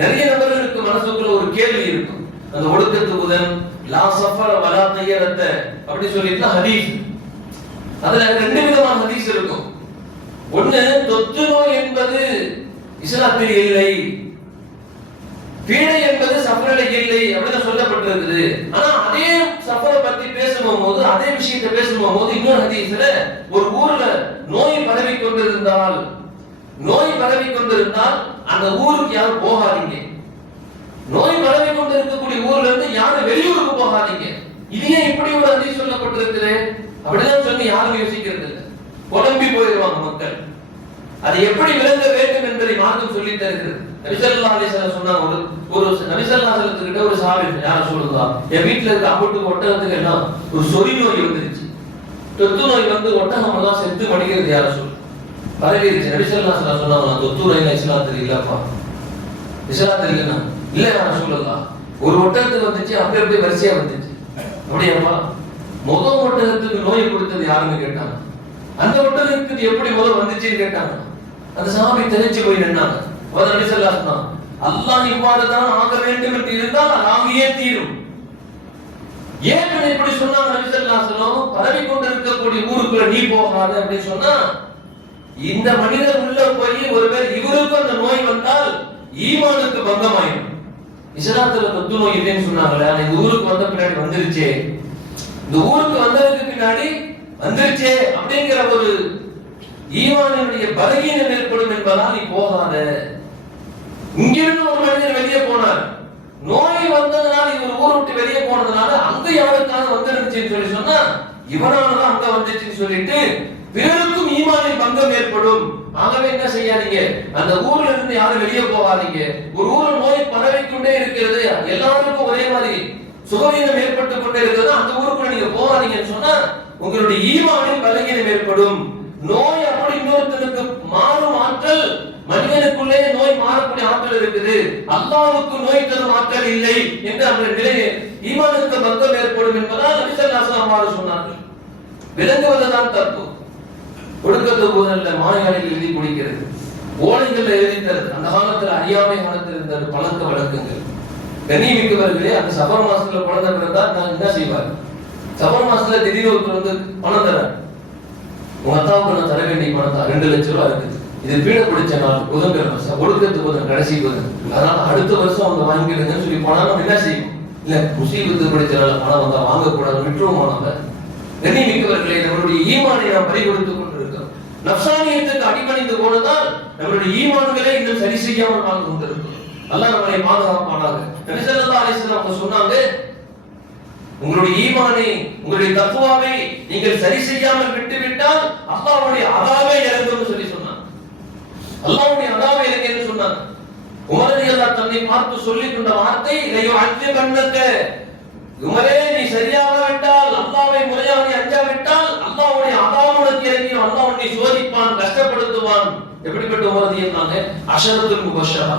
நிறைய நபர்களுக்கு மனசுக்குள்ள ஒரு கேள்வி இருக்கும், அந்த ஒடுக்கத்து புதன் லா சஃபர வலா தய்யரத்த அப்படி சொல்லிட்டு ஹதீஸ். அதுல 2 விதமான ஹதீஸ் இருக்கும். ஒண்ணு, தொற்று நோய் என்பது இஸ்லாத்தில் இல்லை, பீடை என்பது சஃபரில் இல்லை அப்படின்னு சொல்லப்பட்டிருக்குது. ஆனா அதே சஃபரை பத்தி பேசும்போது, அதே விஷயத்தை பேசும்போது இன்னொரு ஹதீஸ்ல ஒரு ஊர்ல நோய் பரவி கொண்டிருந்தால் அந்த ஊருக்கு யாரும் போகாதீங்க. நோய் பரவி கொண்டிருக்கக்கூடிய ஊர்ல இருந்து யாரும் வெளியூருக்கு போகாதீங்க. இது ஏன் இப்படி ஒரு ஹதீஸ் சொல்லப்பட்டிருக்குது? அப்படிதான் சொல்லி யாரும் யோசிக்கிறது இல்லை. குழம்பி போயிடுவாங்க மக்கள். அது எப்படி விளங்க வேண்டும் என்பதை மார்க்கம் சொல்லி தருகிறது. நபி ஸல்லல்லாஹு அலைஹி வஸல்லம் சொன்னாங்க, ஒரு நபி ஸல்லல்லாஹு அலைஹி வஸல்லம் கிட்ட ஒரு சஹாபி யார் சொல்லுதா, என் வீட்டுல இருக்க அம்புட்டு ஒட்டகத்துக்கு எல்லாம் ஒரு சொறி நோய் வந்துருச்சு, தொத்து நோய் வந்து ஒட்டகம் எல்லாம் செத்து மடிக்கிறது யார சொல்லு பரவிருச்சு. நபி ஸல்லல்லாஹு அலைஹி வஸல்லம் சொன்னாங்க, தொத்து நோய் இஸ்லாத்துல இல்லப்பா, இஸ்லாத்துல இல்லைன்னா இல்ல யார சொல்லுதா, ஒரு ஒட்டகத்துக்கு வந்துச்சு, அப்படியே வரிசையா வந்துச்சு. அப்படியாப்பா, முதல் ஒட்டகத்துக்கு நோய் கொடுத்தது யாருன்னு கேட்டாங்க. அந்த ஒட்டகத்துக்கு எப்படி முதல் வந்துச்சுன்னு கேட்டாங்க. அந்த சஹாபி தெரிஞ்சு போய் நின்னாங்க. நபி ஸல்லல்லாஹு அலைஹி வஸல்லம், அல்லாஹ் இவ்வாறு தான் ஆக வேண்டும் என்று இருந்தால் ஆகியே தீரும். ஏன் இப்படி சொன்னாங்க நபி ஸல்லல்லாஹு அலைஹி வஸல்லம்? பரவி கொண்டிருக்கக்கூடிய ஊருக்குள்ள நீ போகாத அப்படின்னு சொன்னா, இந்த மனிதர் உள்ள போய் ஒருவேளை இவருக்கு அந்த நோய் வந்தால் ஈமானுக்கு பங்கமாயிடும். இஸ்லாத்துல தொத்து நோய் இல்லைன்னு சொன்னாங்களே, இந்த ஊருக்கு வந்த பின்னாடி வந்துருச்சே, இந்த ஊருக்கு வந்ததுக்கு பின்னாடி வந்துருச்சே அப்படிங்கிற ஒரு ஈமானுடைய பலகீனம் ஏற்படும் என்பதால் நீ போகாத. இங்கிருந்து ஒரு மனிதர் வெளியே போனார், நோய் வந்ததுனால இவர் ஊர் விட்டு வெளியே போனதுனால அங்க யாருக்கான வந்துருந்துச்சுன்னு சொல்லி சொன்னா இவனாலதான் அங்க வந்துச்சுன்னு சொல்லிட்டு பிறருக்கும் ஈமானின் பங்கம் ஏற்படும். ஆகவே என்ன செய்யாதீங்க, அந்த ஊர்ல இருந்து யாரும் வெளியே போகாதீங்க. ஒரு ஊர்ல நோய் பரவிக்கொண்டே இருக்கிறது, எல்லாருக்கும் ஒரே மாதிரி சுகவீனம் ஏற்பட்டு கொண்டே இருக்கிறது, அந்த ஊருக்குள்ள நீங்க போகாதீங்கன்னு சொன்னா உங்களுடைய ஈமானின் பலகீனம் ஏற்படும். நோய் அப்படி இன்னொருத்தனுக்கு மாறும் ஆற்றல், மனிதனுக்குள்ளே நோய் மாறக்கூடிய ஆற்றல் இருக்குது, அல்லாஹ்வுக்கு நோய் தரும் ஆற்றல் இல்லை என்று அந்த நிலையை ஈமானுக்கு பங்கம் ஏற்படும் என்பதால் நபி ஸல்லல்லாஹு அலைஹி வஸல்லம் சொன்னார்கள். விளங்குவதுதான் தப்பு. ஒடுக்கத்து போதல்ல மாயாளிகள் எழுதி குடிக்கிறது, ஓலைகள் எழுதி தருது. அந்த காலத்துல அறியாமை காலத்தில் இருந்த பழக்க வழக்கங்கள். கண்ணியமிக்கவர்களே, அந்த சபர் மாசத்துல குழந்தை பிறந்தா நான் என்ன செய்வார்? சபர் மாசத்துல திடீர்னு ஒருத்தர் வந்து பணம் தர, உங்க அத்தாவுக்கு நான் தர வேண்டிய பணம் 2 லட்சம் ரூபாய் இருக்குது, இது பீட பிடிச்ச நாள் புதன்கிழமை, ஒடுக்கத்து புதன் கடைசி புதன், அதனால அடுத்த வருஷம் அவங்க வாங்கிடுங்கன்னு சொல்லி போனாலும் என்ன செய்யும்? இல்ல முசீபத்து பிடிச்ச நாள் பணம் வந்தா வாங்கக்கூடாது, விட்டுருவோம். நம்ம கண்ணியமிக்கவர்களே, நம்மளுடைய ஈமானை நாம் பறிகொடுத்துக் கொண்டிருக்கிறோம். நஃப்சானியத்துக்கு அடிபணிந்து போனதால் நம்மளுடைய ஈமான்களை இன்னும் சரி செய்யாமல் வாழ்ந்து கொண்டிருக்கிறோம். அல்லாஹ் நம்மை பாதுகாப்பானாக. நபி ஸல்லல்லாஹு அலைஹி வஸல்லம் அவங்க சொன்னாங்க, உங்களுடைய ஈமானை, உங்களுடைய தக்வாவை நீங்கள் சரி செய்யாமல் விட்டுவிட்டால் அல்லாஹ்வுடைய அதாபே இறங்கும்னு சொல்லி சொன்னாங்க. அல்லாஹ்வுடைய அதாபே இறங்கும்னு சொன்னாங்க. உமர் ரலியல்லாஹு தன்னை பார்த்து சொல்லிக் கொண்ட வார்த்தை, லையு அஜ்ஜபன்னக, உமரே நீ சரியாகாவிட்டால், அல்லாஹ்வை முறையாக நீ அஞ்சாவிட்டால் அல்லாஹ்வுடைய அதாப் உனக்கு இறங்கியும், அல்லாஹ் உன்னை சோதிப்பான், கஷ்டப்படுத்துவான். எப்படிப்பட்ட உமர் ரலியல்லாஹு அஷரத்துல் முபஷஷரா.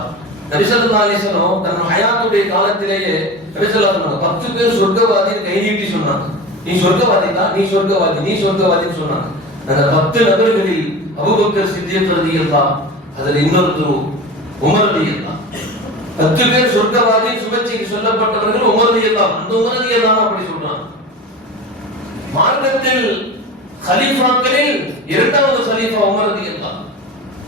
நபி ஸல்லல்லாஹு அலைஹி வஸல்லம் தன் ஹயாத்துடைய காலத்திலேயே நபி ஸல்லல்லாஹு அலைஹி வஸல்லம் 10 பேர் சொர்க்கவாதின்னு கை நீட்டி சொன்னாங்க. நீ சொர்க்கவாதி தான், நீ சொர்க்கவாதி, நீ சொர்க்கவாதின்னு சொன்னாங்க. அந்த 10 நபர்களில் அபூபக்கர் சித்திக் ரலியல்லாஹு, அதில் இன்னொருத்தர் உமர் ரலியல்லாஹு. 10 பேர் சொர்க்கவாதி சுபச்சிக்கு சொல்லப்பட்டவர்கள் உமர் ரலியல்லாஹு. அந்த உமர் ரலியல்லாஹு அப்படி சொல்றாங்க. மார்க்கத்தில் கலீஃபாக்களில் இரண்டாவது கலீஃபா உமர் ரலியல்லாஹு.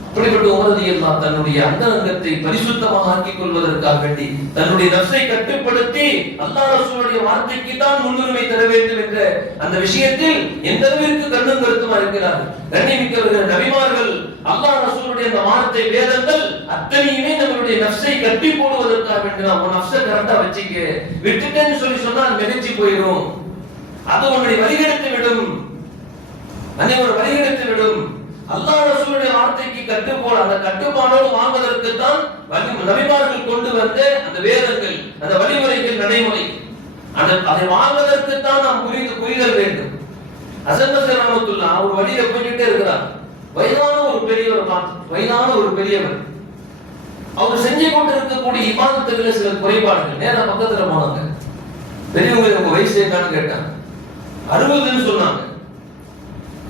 அப்படிப்பட்ட உமர் ரலியல்லாஹு தன்னுடைய அந்தரங்கத்தை பரிசுத்தமாக ஆக்கிக் கொள்வதற்காக வேண்டி தன்னுடைய நஃப்ஸை கட்டுப்படுத்தி அல்லாஹ் ரசூலுடைய வார்த்தைக்கு தான் முன்னுரிமை தர வேண்டும் என்ற அந்த விஷயத்தில் எந்த அளவிற்கு கண்ணும் கருத்துமா இருக்கிறார்கள். கண்ணியமிக்கவர்கள், நபிமார்கள், அல்லாஹ் ரசூலுடைய அந்த வார்த்தை, வேதங்கள் அத்தனையுமே நம்மளுடைய நஃப்ஸை கட்டி போடுவதற்காக வேண்டி நாம் நஃப்ஸை கரெக்டா வச்சுக்க, விட்டுட்டேன்னு சொல்லி சொன்னா மிதச்சி போயிடும், அது உன்னை வழிகெடுத்து விடும், அனைவரும் வழிகெடுத்து விடும். அல்லாஹ் ரசூலுடைய வார்த்தைக்கு கட்டுப்போட, அந்த கட்டுப்பாடோடு வாழ்வதற்கு தான் நபிமார்கள் கொண்டு வந்த அந்த வேதங்கள், அந்த வழிமுறைகள், நடைமுறை, அதை வாழ்வதற்கு தான் நாம் புரிதல் வேண்டும். ஹஸன் பஸ்ரி ரஹ்மத்துல்லாஹ் ஒரு வழியில போயிட்டே இருக்கிறார். வயதான ஒரு பெரியவர் அவர் செஞ்சு கொண்டு இருக்கக்கூடிய இபாதத்துகளில் சில குறைபாடுகள். நேரா பக்கத்துல போனாங்க, பெரியவங்க உங்க வயசு என்னன்னு கேட்டாங்க. 60ன்னு சொன்னாங்க.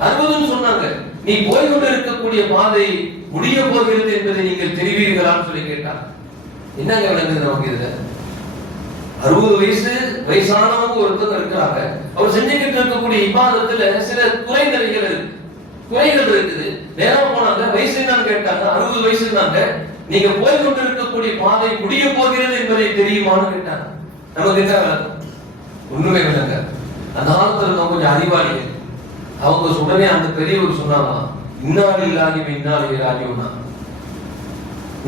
60ன்னு சொன்னாங்க. நீ போய் கொண்டு இருக்கக்கூடிய பாதை முடிய போகிறது என்பதை நீங்கள் தெரிவீர்களான்னு சொல்லி கேட்டாங்க. என்னங்க விளங்குது நமக்கு இதுல? 60 வயசானவங்க ஒருத்தங்க இருக்கிறாங்க, அவர் செஞ்சுக்கிட்டு இருக்கக்கூடிய இபாதத்துல சில குறைகள் இருக்குது. நேரம் போனாங்க, வயசு என்னன்னு கேட்டாங்க. 60 வயசு இருந்தாங்க. நீங்க போய் கொண்டிருக்கக்கூடிய பாதை முடிய போகிறது என்பதை தெரியுமான்னு கேட்டாங்க. நமக்கு என்ன விளக்கம்? ஒண்ணுமே விளங்க. அந்த காலத்துல நம்ம கொஞ்சம் அறிவாளிகள். அவங்க உடனே அந்த பெரியவர் சொன்னாங்க, இன்னாலில்லாஹி வ இன்னா இலைஹி ராஜிஊன்.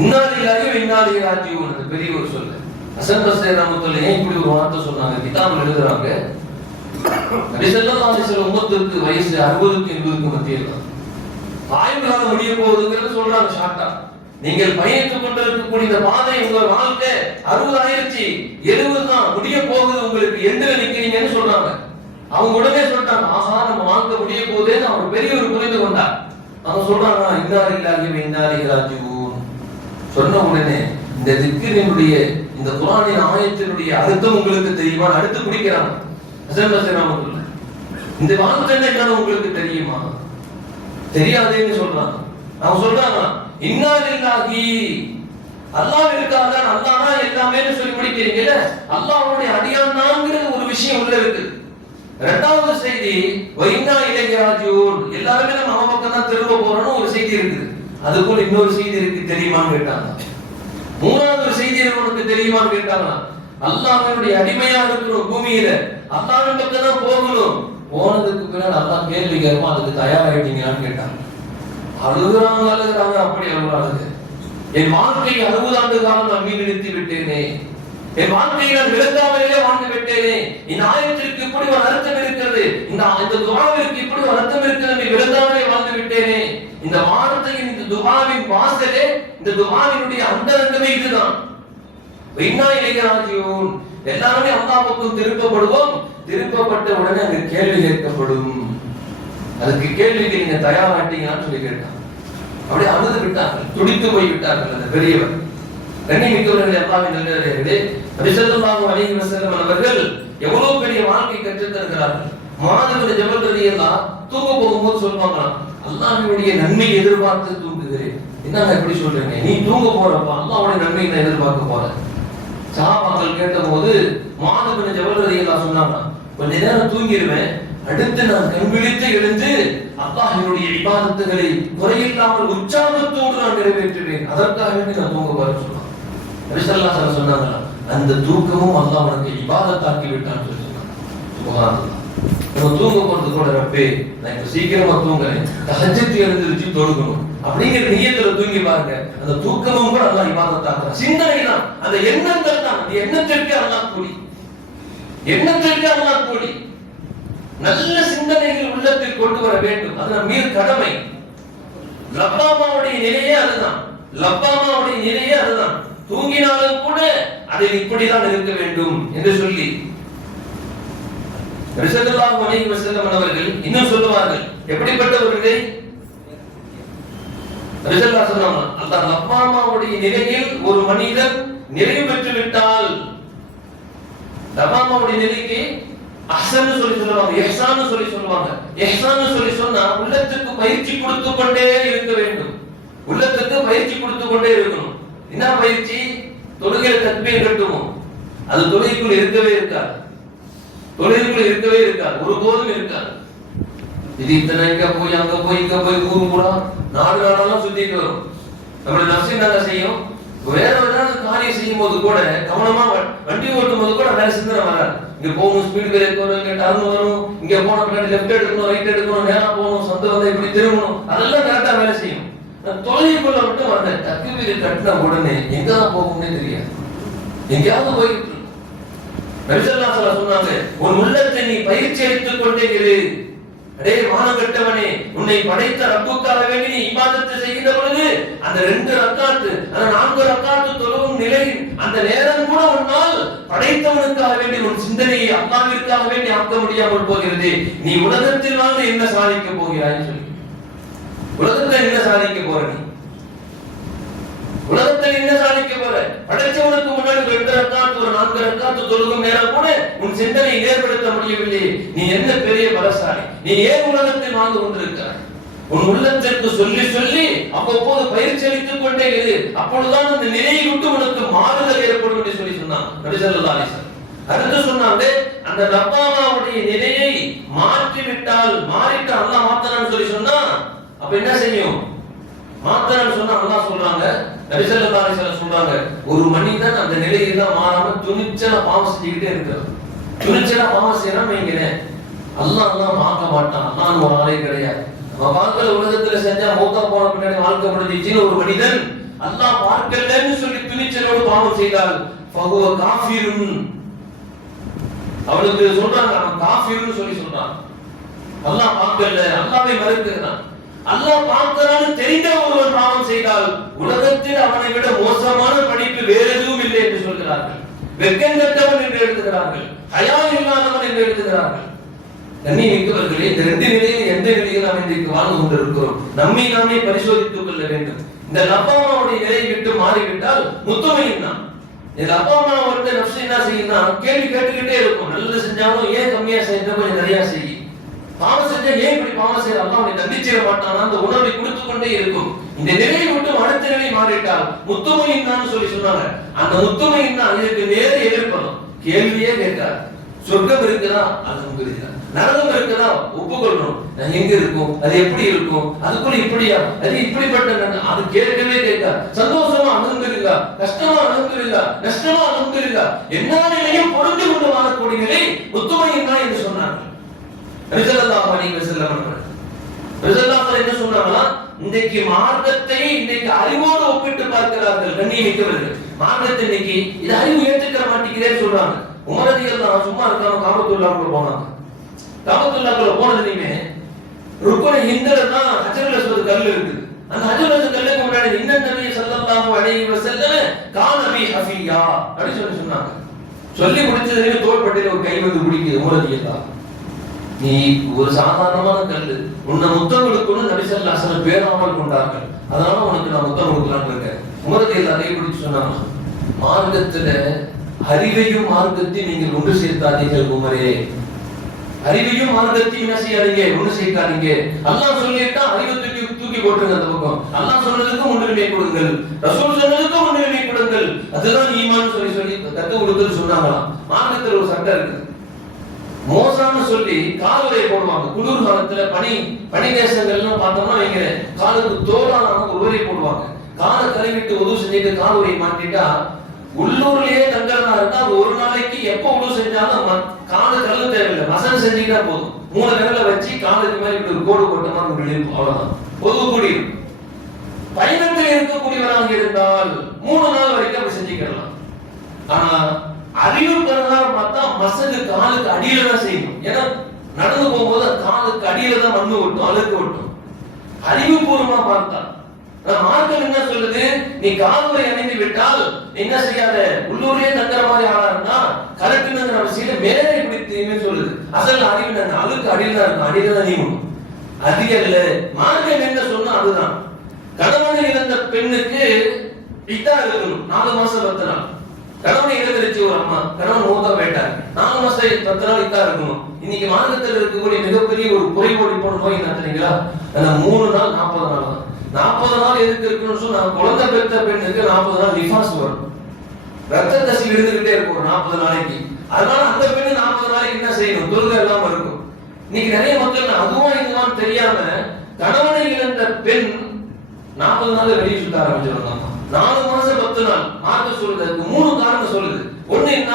இன்னாலில்லாஹி வ இன்னா இலைஹி ராஜிஊன் அந்த பெரியவர் சொல்ல. ஹசன் பஸ்ரி ரஹ்மத்துல்லாஹி ஏன் இப்படி ஒரு வார்த்தை சொன்னாங்க? கிதாபில் எழுதுறாங்க, நபி ஸல்லல்லாஹு அலைஹி வஸல்லம் உம்மத்துக்கு வயசு 60க்கு 80க்கு மத்தியில் தான். ஆயுள் காலம் முடிய போகுதுங்கிறது சொல்றாங்க ஷார்ட்டா. நீங்கள் பயணித்துக் கொண்டிருக்கக்கூடிய இந்த பாதை உங்கள் வாழ்க்கை 60 ஆயிடுச்சு, 70 தான் முடிய போகுது, உங்களுக்கு எந்த நிக்கிறீங்கன்னு சொல்றாங்க. அவங்க உடனே சொல்றாங்க, ஆஹா நம்ம வாழ்க்கை முடிய போகுதுன்னு அவர் பெரியவர் புரிந்து கொண்டார். அவங்க சொல்றாங்க, இன்னாலில்லாஹி வ இன்னா இலைஹி ராஜிஊன். சொன்ன உடனே இந்த திக்ரினுடைய இந்த குர்ஆனின் ஆயத்தினுடைய அர்த்தம் உங்களுக்கு தெரியுமா? அடுத்து பிடிக்கிறாங்க ஹசன் பஸ்ரி ரஹ்மத்துல்லாஹி. இந்த வார்த்தை என்னன்னு உங்களுக்கு தெரியுமா? தெரியாதேன்னு சொல்றாங்க. அவங்க சொல்றாங்க, இன்னாலில்லாஹி அல்லாஹ்விற்காக தான், அல்லாஹ் தான் எல்லாமேன்னு சொல்லி முடிக்கிறீங்கல்ல, அல்லாஹ்வுடைய அடியான் தான்ங்கிறது ஒரு விஷயம் உள்ள இருக்கு. இரண்டாவது செய்தி வ இன்னா இலைஹி ராஜிஊன், எல்லாரும் நம்ம அவன் பக்கம் தான் திரும்ப போறோம்னு ஒரு செய்தி இருக்குது. அதுக்குள்ள இன்னொரு செய்தி இருக்கு, தெரியுமான்னு கேட்டாங்க. மூணாவது ஒரு செய்தி உனக்கு தெரியுமான்னு கேட்டாங்க. அல்லாஹ்வுடைய அடிமையா இருக்கிறோம் பூமியில, அல்லாஹ்வின் பக்கம் தான் போகணும். போனதுக்கு பின்னாடி அல்லாஹ் கேள்வி கேட்பான், அதுக்கு தயாராயிட்டீங்களான்னு கேட்டாங்க. அழுகுறாங்க, அப்படி அழுகுறாங்க. என் வாழ்க்கை 60 ஆண்டு காலம் நான் மீனெடுத்து விட்டேனே, என் வாழ்க்கையை நான் விளக்காமலே வாழ்ந்து விட்டேனே, இந்த ஆயத்திற்கு இப்படி ஒரு அர்த்தம் இருக்கிறது, இந்த துஆவிற்கு இப்படி ஒரு அர்த்தம் இருக்கிறது, விளக்காமலே வாழ்ந்து விட்டேனே. இந்த வார்த்தையின் இந்த துஆவின் வாசலே, இந்த துஆவினுடைய அந்தரங்கமே இதுதான். இன்னா இலைஹி ராஜிஊன், எல்லாருமே அல்லாஹ் பக்கம் திருப்பப்படுவோம். திருப்பப்பட்ட உடனே அங்க கேள்வி கேட்கப்படும். அதுக்கு கேள்விக்கு நீங்க தயாராட்டீங்கன்னு சொல்லி கேட்டாங்க. அப்படியே அழுது விட்டார்கள், துடித்து போய் விட்டார்கள் அந்த பெரியவர். கண்ணியமிக்கவர்களே, அல்லாஹ்வின் நல்லடியார்களே, நபி ஸல்லல்லாஹு அலைஹி வஸல்லம் அவர்கள் எவ்வளவு பெரிய வாழ்க்கை கற்றுத் தருகிறார்கள். முஆத் இப்னு ஜபல் ரலியல்லாஹு தூங்க போகும்போது சொல்வாங்க, அல்லாஹ்வுடைய நன்மை எதிர்பார்த்து தூங்குகிறேன். என்னங்க இப்படி சொல்றீங்க? நீ தூங்க போறப்ப அல்லாஹ்வுடைய நன்மை நான் எதிர்பார்க்க போறேன். சஹாபாக்கள் கேட்டபோது முஆத் இப்னு ஜபல் ரலியல்லாஹு சொன்னாங்க, கொஞ்ச நேரம் தூங்கிடுவேன், அடுத்து நான் கண் விழித்து எழுந்து அல்லாஹ்வுடைய இபாதத்துகளை குறையில்லாமல் உற்சாகத்தோடு நான் நிறைவேற்றுவேன், அதற்காக வேண்டி நான் தூங்க போறேன்னு சொன்னாங்க. நபி ஸல்லல்லாஹு அலைஹி வஸல்லம் சொன்னாங்க, அந்த தூக்கமும் அல்லாஹ் உனக்கு இபாதத்தாக்கி விட்டான்னு சொல்லி சொன்னாங்க. சுப்ஹானல்லாஹ். நம்ம தூங்க போறது கூட, ரப்பே நான் இப்ப சீக்கிரமா தூங்குறேன், தஹஜ்ஜத் எழுந்திருச்சு தொழுகணும் அப்படிங்கிற நியத்துல தூங்கி பாருங்க, அந்த தூக்கமும் கூட அல்லாஹ் இபாதத்தாக்குறான். சிந்தனை தான், அந்த எண்ணங்கள் தான், அந்த எண்ணத்திற்கு அல்லாஹ் கூலி, எண்ணத்திற்கு அல்லாஹ் கூலி. நல்ல சிந்தனைகள் உள்ளத்தில் கொண்டு வர வேண்டும், அது நம் மீது கடமை. லப்பாமாவுடைய நிலையே அதுதான், லப்பாமாவுடைய நிலையே அதுதான். தூங்கினாலும் கூட அதில் இப்படிதான் இருக்க வேண்டும் என்று சொல்லி ஸல்லல்லாஹு அலைஹி வஸல்லம் அவர்கள் இன்னும் சொல்லுவார்கள். எப்படிப்பட்டவர்கள்? ஸல்லல்லாஹு சொன்னாங்க, அந்த லப்பாமாவுடைய நிலையில் ஒரு மனிதன் நிறைவு பெற்று விட்டால், லப்பாமாவுடைய நிலைக்கு அஹ்சன் சொல்லி சொல்லுவாங்க, இஹ்சான் சொல்லி சொல்லுவாங்க. இஹ்சான் சொல்லி சொன்னா உள்ளத்துக்கு பயிற்சி கொடுத்து கொண்டே இருக்க வேண்டும், உள்ளத்துக்கு பயிற்சி கொடுத்து கொண்டே இருக்கணும். என்ன பயிற்சி? தொழுகையில தக்பீர் கட்டுமோ, அது தொழுகைக்குள் இருக்கவே இருக்காது, தொழுகைக்குள் இருக்கவே இருக்காது, ஒருபோதும் இருக்காது. இது இத்தனை இங்க போய் அங்க போய் இங்க போய் ஊர் ஊரா நாடு நாடெல்லாம் சுத்திட்டு வரும். நம்மளுடைய நஃப்ஸ் என்ன செய்யும்? வேற ஏதாவது காரியம் செய்யும் போது கூட கவனமா வண்டி ஓட்டும் போது கூட வேற சிந்தனை வராது. இங்க போகணும், ஸ்பீட் பிரேக் வரும், இங்க டர்ன் வரும், இங்க போன பின்னாடி லெஃப்ட் எடுக்கணும், ரைட் எடுக்கணும், நேரா போகணும், சந்து வந்து இப்படி திரும்பணும், அதெல்லாம் கரெக்டா வேலை செய்யும். தொலைவுக்குள்ள மட்டும் அந்த தக்பீர் கட்டின உடனே எங்கதான் போகும்னே தெரியாது, எங்கேயாவது போயிட்டு இருக்கும். நபி ஸல்லல்லாஹு அலைஹி வஸல்லம் சொன்னாங்க, உன் உள்ளத்தை நீ பயிற்சி அளித்துக் கொண்டே இரு. அடே வானகட்டவனே, உன்னை படைத்த ரப்புக்காக வேண்டி நீ இபாதத் செய்கிற பொழுது அந்த 2 ரக்காத், அந்த 4 ரக்காத் தொழுகும் நிலை, அந்த நேரம் கூட உன்னால் படைத்தவனுக்காக வேண்டி உன் சிந்தனையை அல்லாஹ்விற்காக வேண்டி ஆக்க முடியாமல் போகிறது. நீ உலகத்தில் வாழ்ந்து என்ன சாதிக்க போகிறாய்ன்னு சொல்லி, உலகத்தில் என்ன சாதிக்க போற? நீ உலகத்தில் என்ன சாதிக்க போற? படைச்சவனுக்கு முன்னாடி 2 ரக்காத் ஒரு 4 ரக்காத் தொழுகும் நேரம் கூட உன் சிந்தனை நேர்படுத்த முடியவில்லை. நீ என்ன பெரிய பலசாலி, நீ ஏன் உலகத்தில் வாழ்ந்து கொண்டிருக்கிறாய்? உன் உள்ளத்திற்கு சொல்லி சொல்லி அவ்வப்போது பயிற்சி அளித்துக் கொண்டே இரு, அப்பொழுதுதான் அந்த நிலையை விட்டு உனக்கு மாறுதல் ஏற்படும் என்று சொல்லி சொன்னான் நபி ஸல்லல்லாஹு அலைஹி வஸல்லம். அடுத்து சொன்னாங்க, அந்த லப்பாமாவுடைய நிலையை மாற்றிவிட்டால், மாறிட்டு அல்லாஹ் மாத்தறான்னு சொல்லி சொன்னா, அப்ப என்ன செய்யும்? மாத்தறான்னு சொன்னா அல்லாஹ் சொல்றாங்க, நபி ஸல்லல்லாஹு அலைஹி வஸல்லம் சொல்றாங்க, ஒரு மனிதன் அந்த நிலையெல்லாம் மாறாம துணிச்சலா பாவம் செஞ்சுக்கிட்டே இருக்கான். துணிச்சலா பாவம் செய்யறான் வைங்களேன், அல்லாஹ் பார்க்க மாட்டான். அல்லாஹ் ஒரு ஆளே கிடையாது. நம்ம பார்க்கல உலகத்துல செஞ்சா மௌத்தா போன பின்னாடி வாழ்க்கை முடிஞ்சிச்சுன்னு ஒரு மனிதன் அல்லாஹ் பார்க்கலன்னு சொல்லி துணிச்சலோடு பாவம் செய்தால் ஃபஹுவ காஃபிருன், அவனுக்கு சொல்றாங்க அவன் காஃபிர்னு சொல்லி சொல்றான். அல்லாஹ் பார்க்கல, அல்லாஹ்வை மறுக்கிறான். அல்லாஹ் பார்க்கிறான்னு தெரிந்த ஒருவன் பாவம் செய்தால் உலகத்தில் அவனை விட மோசமான படிப்பு வேற எதுவும் இல்லை என்று சொல்கிறார்கள். வெட்கங்கெட்டவன் என்று எழுதுகிறார்கள், ஹயா இல்லாதவன் என்று எழுதுகிறார்கள். கண்ணியமிக்கவர்களே, இந்த ரெண்டு நிலையில் எந்த நிலையில் நாம் இன்றைக்கு வாழ்ந்து கொண்டிருக்கிறோம்? நம்மை நாமே பரிசோதித்துக் கொள்ள வேண்டும். இந்த லப்பாமாவுடைய நிலையை விட்டு மாறிவிட்டால் முத்துமையின் தான். இந்த அப்பா அம்மா வந்து நப்சு என்ன செய்யும்னா கேள்வி கேட்டுக்கிட்டே இருக்கும். நல்லது செஞ்சாலும் ஏன் கம்மியா செய்யணும், கொஞ்சம் நிறைய செய்யும். பாவம் செஞ்சா ஏன் இப்படி பாவம் செய்ய, அல்லாஹ் உன்னை தண்டிச்சிட மாட்டானா, அந்த உணர்வை கொடுத்து கொண்டே இருக்கும். இந்த நிலையை விட்டு அடுத்த நிலை மாறிட்டால் முத்துமையின் தான் சொல்லி சொன்னாங்க. அந்த முத்துமையின் தான் இதுக்கு நேர எதிர்ப்பதும். கேள்வியே கேட்டார், சொர்க்கம் இருக்குதா, அல்ஹம்துலில்லாஹ். நரகம் இருக்குதா, ஒப்புக்கொள்ளணும். நான் எங்க இருக்கும், அது எப்படி இருக்கும், அதுக்குள்ள இப்படியா, அது இப்படிப்பட்ட, அது கேட்கவே கேட்காது. சந்தோஷமா அல்ஹம்துலில்லாஹ், கஷ்டமா அல்ஹம்துலில்லாஹ், நஷ்டமா அல்ஹம்துலில்லாஹ், எல்லா நிலையும் பொருந்தி கொண்டு வாழக்கூடிய நிலை முத்துமையின் தான் என்று சொன்னார்கள் நபி ஸல்லல்லாஹு அலைஹி வஸல்லம். என்ன சொன்னாங்களா, இன்றைக்கு மார்க்கத்தை இன்றைக்கு அறிவோடு ஒப்பிட்டு பார்க்கிறார்கள். கண்ணியமிக்கவர்கள், மார்க்கத்தை இன்னைக்கு இது அறிவு ஏற்றுக்கிற மாட்டேங்கிறேன்னு சொல்றாங்க. உமர் ரலியல்லாஹு சும்மா இருக்காம காபத்துல்லாஹ்க்குள்ள போனாங்க. காபத்துல்லாஹ்க்குள்ள போனதுலயுமே ருக்குன ஹிந்துல தான் ஹஜ்ருல் அஸ்வத் கல் இருக்குது. அந்த ஹஜ்ருல் அஸ்வத் கல்லுக்கு முன்னாடி இன்ன நபி ஸல்லல்லாஹு அலைஹி வஸல்லம் கான பி ஹஃபியா அப்படி சொன்னாங்க. சொல்லி முடிச்சதுலயே தோள்பட்டையில ஒரு கை வந்து பிடிக்குது. உமர் ரலியல்லாஹு, நீ ஒரு சாதாரணமான கல்லு, உன்னை முத்தம் கொடுக்கணும் நபி ஸல்லல்லாஹு அலைஹி வஸல்லம் பேராமல் கொண்டார்கள், அதனால உனக்கு நான் முத்தம் கொடுக்கலாம்னு இருக்கேன். உமர் ரலியல்லாஹு கை பிடிச்சு சொன்னாங்க, மார்க்கத்துல அறிவையும் மார்க்கத்தையும் நீங்கள் ஒன்று சேர்த்தாதீர்கள் உமரே. அறிவையும் மார்க்கத்தையும் என்ன செய்யாதீங்க, ஒன்று சேர்க்காதீங்க. அல்லாஹ் சொல்லிட்டா அறிவை தூக்கி போட்டுருங்க அந்த பக்கம். அல்லாஹ் சொன்னதுக்கு முன்னுரிமை கொடுங்கள், ரசூல் சொன்னதுக்கு முன்னுரிமை கொடுங்கள், அதுதான் ஈமான் சொல்லி சொல்லி கத்து கொடுத்துன்னு சொன்னாங்களாம். மார்க்கத்தில் ஒரு சட்டம் இருக்கு. மோசான்னு சொல்லி காலுரை போடுவாங்க. குளிர் காலத்துல பனி தேசங்கள்லாம் பார்த்தோம்னா வைங்க, காலுக்கு தோலான ஒரு உரை போடுவாங்க. காலை கழுவிட்டு உதவு செஞ்சுட்டு காலுரை மாட்டிட்டா உள்ளூர்லயே தங்கறதா இருந்தா ஒரு நாளைக்கு எப்ப உதவு செஞ்சாலும் காலு கழுவு தேவையில்லை, மசாஜ் செஞ்சுட்டா போதும். 3 விரல வச்சு காலுக்கு மேல இப்படி ஒரு கோடு போட்டோம்னா இருக்கும், அவ்வளவுதான், பொதுவு கூடியும். பயணத்தில் இருக்கக்கூடியவராக இருந்தால் 3 நாள் வரைக்கும் அப்படி செஞ்சுக்கலாம். ஆனா அறிவு பிரகாரம் பார்த்தா மசகு காலுக்கு அடியில தான் செய்யணும். ஏன்னா நடந்து போகும்போது காலுக்கு அடியில தான் மண்ணு ஒட்டும், அழுக்கு ஒட்டும். அறிவுபூர்வமா பார்த்தா மார்க்கம் என்ன சொல்லுது, நீ காலுரை அணிந்து விட்டால் என்ன செய்யாத, உள்ளூரே தங்குற மாதிரி ஆளா இருந்தா கலக்குங்கிற அவசியம் மேலே இப்படி தீமே சொல்லுது. அசல் அறிவு அழுக்கு அடியில தான் இருக்கும், அடியில தான் நீங்கணும். அது அல்ல மார்க்கம் என்ன சொன்னா அதுதான். கணவனை இழந்த பெண்ணுக்கு இதா இருக்கணும் 4 மாசம் 10 நாள். கணவனை இழந்துருச்சு ஒரு அம்மா, கணவன் மூத்தா போயிட்டார், 4 மாசம் 10 நாள் இதா இருக்கணும். இன்னைக்கு மார்க்கத்தில் இருக்கக்கூடிய மிகப்பெரிய ஒரு குறைபாடு போன நோய் என்ன தெரியுங்களா, அந்த 3 நாள் 40 நாள் தான். 40 நாள் எதுக்கு இருக்குன்னு சொன்னா, குழந்தை பெற்ற பெண்ணுக்கு 40 நாள் நிஃபாஸ் வரும், ரத்த கசிவு இருந்துகிட்டே இருக்கும் 40 நாளைக்கு. அதனால அந்த பெண்ணு 40 நாளைக்கு என்ன செய்யணும், தொழுகை இல்லாம இருக்கும். இன்னைக்கு நிறைய மக்கள் அதுவும் இதுவான்னு தெரியாம கணவனை இழந்த பெண் 40 நாள் வெளியே சுத்த ஆரம்பிச்சிருந்தாங்க. 4 மாசம் 10 நாள் மார்க்க சொல்லுது. 3 காரணம் சொல்லுது. ஒண்ணு என்ன,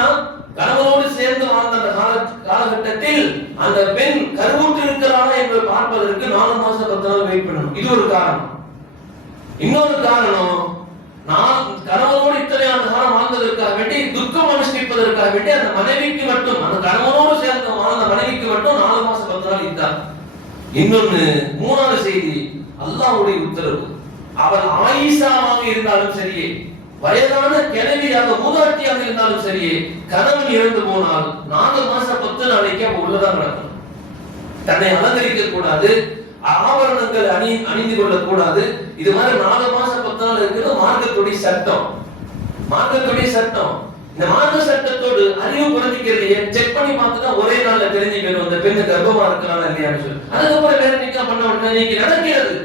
கணவனோடு சேர்ந்து வாழ்ந்த அந்த காலகட்டத்தில் அந்த பெண் கருவுற்று இருக்கிறானா என்பதை பார்ப்பதற்கு 4 மாசம் 10 நாள் வெயிட் பண்ணணும், இது ஒரு காரணம். இன்னொரு காரணம், நான் கணவனோடு இத்தனை ஆண்டு காலம் வாழ்ந்ததற்காக வேண்டி துக்கம் அனுஷ்டிப்பதற்காக வேண்டி அந்த மனைவிக்கு மட்டும், அந்த கணவனோடு சேர்ந்த வாழ்ந்த மனைவிக்கு மட்டும் 4 மாசம் 10 நாள் இருந்தார். இன்னொன்னு 3வது செய்தி, அல்லாஹ்வுடைய உத்தரவு. அவர் ஆயிஷாவாக இருந்தாலும் சரியே, வயதான கிழவியாக மூதாட்டியாக இருந்தாலும் சரியே, கணவன் இறந்து போனால் 4 மாசம் 10 நாளைக்கு அவ உள்ளதான் கிடக்கணும். தன்னை அலங்கரிக்க கூடாது, ஆபரணங்கள் அணிந்து கொள்ள கூடாது. இது மாதிரி 4 மாசம் 10 நாள் இருக்கிறது மார்க்கத்துடைய சட்டம். மார்க்கத்துடைய சட்டம். இந்த மார்க்க சட்டத்தோடு அறிவு புரிஞ்சிக்கிறதையே செக் பண்ணி பார்த்துட்டா ஒரே நாள்ல தெரிஞ்சுக்கணும் அந்த பெண்ணு கர்ப்பமா இருக்கிறானா இல்லையான்னு சொல்லி. அதுக்கப்புறம் வேற நிக்கா பண்ண உடனே நீங்க நடக்கிறது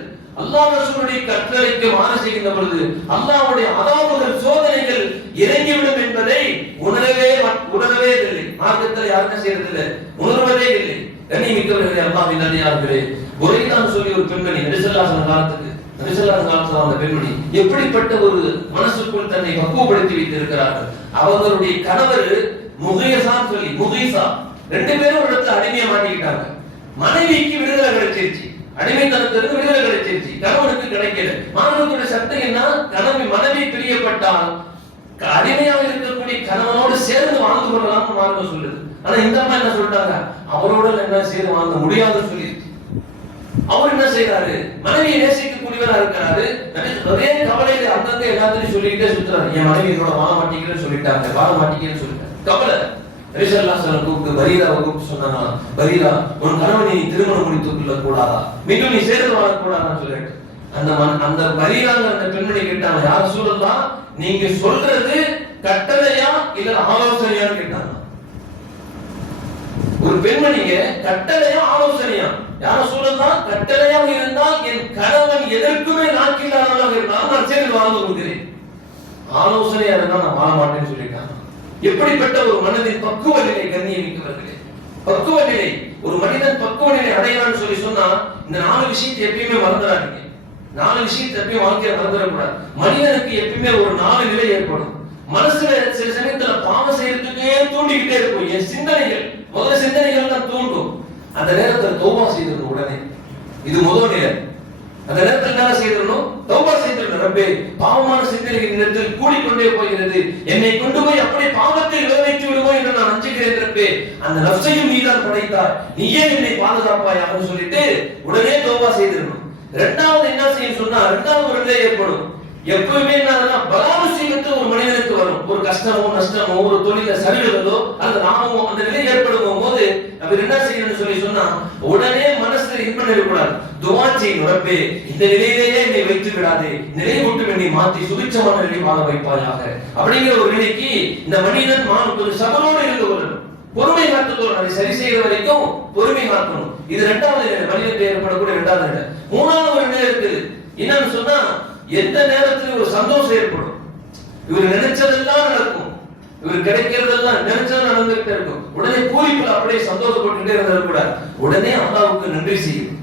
அல்லாஹ் ரசூலுடைய கட்டளைக்கு மாறு செய்கின்ற பொழுது அல்லாஹ்வுடைய அதாபுகள் சோதனைகள் இறங்கிவிடும் என்பதை உணரவே இல்லை. மார்க்கத்தில் யாருமே செய்யறதில்லை, உணர்வதே இல்லை. கண்ணியமிக்கவர்களே, அல்லாஹ்வின் நல்லடியார்களே, புரைதான் சொல்லி ஒரு பெண்மணி நபி ஸல்லல்லாஹு அலைஹி வஸல்லம் காலத்துக்கு நபி ஸல்லல்லாஹு அலைஹி வஸல்லம் அந்த பெண்மணி எப்படிப்பட்ட ஒரு மனசுக்குள் தன்னை பக்குவப்படுத்தி வைத்திருக்கிறார்கள். அவர்களுடைய கணவர் முகீஸான்னு சொல்லி முகீஸா ரெண்டு பேரும் ஒரு இடத்துல அடிமையா மாட்டிக்கிட்டாங்க. மனைவிக்கு விடுதலை கிடைச்சிருச்சு, அடிமைத்தனத்திலிருந்து விடுதலை கிடைச்சிருச்சு, கணவனுக்கு கிடைக்கல. மாணவர்களுடைய சட்டம் என்ன? மனைவி பிரியப்பட்டால் அடிமையாக இருக்கக்கூடிய கணவனோடு சேர்ந்து வாழ்ந்து கொள்ளலாம் மார்க்கம் சொல்லுது. ஆனா இந்த அம்மா என்ன சொல்லிட்டாங்க? அவரோட என்ன சேர்ந்து வாழ்ந்து முடியாதுன்னு சொல்லிருச்சு. அவர் என்ன செய்யறாரு? மனைவியை நேசிக்கக்கூடியவரா இருக்கிறாரு. ஒரே கவலையில அங்கங்க எல்லாத்தையும் சொல்லிக்கிட்டே சுத்துறாரு. என் மனைவி என்னோட வாழ மாட்டேங்கிறேன்னு சொல்லிட்டாங்க, வாழ மாட்டேங்கிறேன்னு சொல்லிட்டாங்க. கவலை. நபி ஸல்லல்லாஹு அலைஹி வஸல்லம் கூப்பிட்டு பரீராவை கூப்பிட்டு சொன்னாங்க, பரீரா, உன் கணவனை நீ திருமணம் முடித்துக் கொள்ள கூடாதா, மீண்டும் நீ சேர்ந்து வாழக்கூடாதான்னு சொல்லிட்டு அந்த பரீராங்க அந்த பெண்மணி கேட்டாங்க, யார் ரசூலுல்லாஹ், நீங்க சொல்றது கட்டளையா இல்ல ஆலோசனையான்னு கேட்டாங்க. ஒரு பெண்மணிங்க கட்டளையா ஆலோசனையா? யார ரசூலுல்லாஹ், கட்டளையாக இருந்தால் என் கணவன் எதற்குமே நாக்கில்லாதவனாக இருந்தால் நான் சேர்ந்து வாழ்ந்து கொள்கிறேன், ஆலோசனையா இருந்தால் நான் வாழ மாட்டேன்னு சொல்லிட்டாங்க. எப்படிப்பட்ட ஒரு மனதின் பக்குவ நிலை கண்ணியமிக்கவர்களே, பக்குவ நிலை. ஒரு மனிதன் பக்குவ நிலை அடையலான்னு சொல்லி சொன்னா இந்த 4 விஷயத்தை எப்பயுமே மறந்துடாதீங்க. 4 விஷயத்தை எப்பயும் வாழ்க்கையில மறந்துடக்கூடாது. மனிதனுக்கு எப்பயுமே ஒரு 4 நிலை ஏற்படும். மனசுல சில சமயத்துல பாவம் செய்யறதுக்கே தூண்டிக்கிட்டே இருக்கும். என் சிந்தனைகள் முதல்ல சிந்தனைகள் தான் தூண்டும். அந்த நேரத்தில் தௌபா செய்திடணும் உடனே. இது முதல் நிலை. அந்த நேரத்தில் என்ன செய்திடணும்? தௌபா செய்திடணும். ரப்பே, பாவமான சிந்தனைகள் நேரத்தில் கூடிக்கொண்டே போகிறது, என்னை கொண்டு போய் அப்படியே பாவத்தில் விளைவித்து விடுவோம் என்று நான் அஞ்சுகிறேன் ரப்பே. அந்த நஃப்ஸையும் நீதான் படைத்தாய், நீயே என்னை பாதுகாப்பாய் அப்படின்னு சொல்லிட்டு உடனே தௌபா செய்திடணும். இரண்டாவது என்ன செய்யும் சொன்னா, இரண்டாவது ஒரு நிலை ஏற்படும். எப்பவுமே என்னன்னா பலாமுசீபத்து ஒரு மனிதனுக்கு வரும். ஒரு கஷ்டமோ நஷ்டமோ ஒரு தொழில சரிவுகளோ அந்த நாமமோ அந்த நிலை ஏற்படும் போது அவர் என்ன செய்யணும்னு சொல்லி சொன்னா உடனே மனசுல இது பண்ணிடக்கூடாது. துஆ செய்யணும், ரப்பே இந்த நிலையிலேயே என்னை வைத்து விடாதே, நிலை விட்டு என்னை மாற்றி சுபிட்சமான நிலை வாழ வைப்பாயாக அப்படிங்கிற ஒரு நிலைக்கு இந்த மனிதன் ஒரு சபரோடு இருந்து கொள்ளணும். பொறுமை காத்துக்கணும். அதை சரி செய்கிற வரைக்கும் பொறுமை காக்கணும். இது இரண்டாவது நிலை, மனிதனுக்கு ஏற்படக்கூடிய இரண்டாவது நிலை. மூணாவது ஒரு நிலை இருக்குது. என்னன்னு சொன்னா எந்த நேரத்தில் ஒரு சந்தோஷம் ஏற்படும். இவர் நினைச்சதெல்லாம் நடக்கும், இவர் கிடைக்கிறதெல்லாம் நினைச்சது நடந்துகிட்டே இருக்கும். உடனே பூரிப்புல அப்படியே சந்தோஷப்பட்டுட்டே இருந்துடக்கூடாது. உடனே அல்லாஹ்வுக்கு நன்றி செய்யணும்.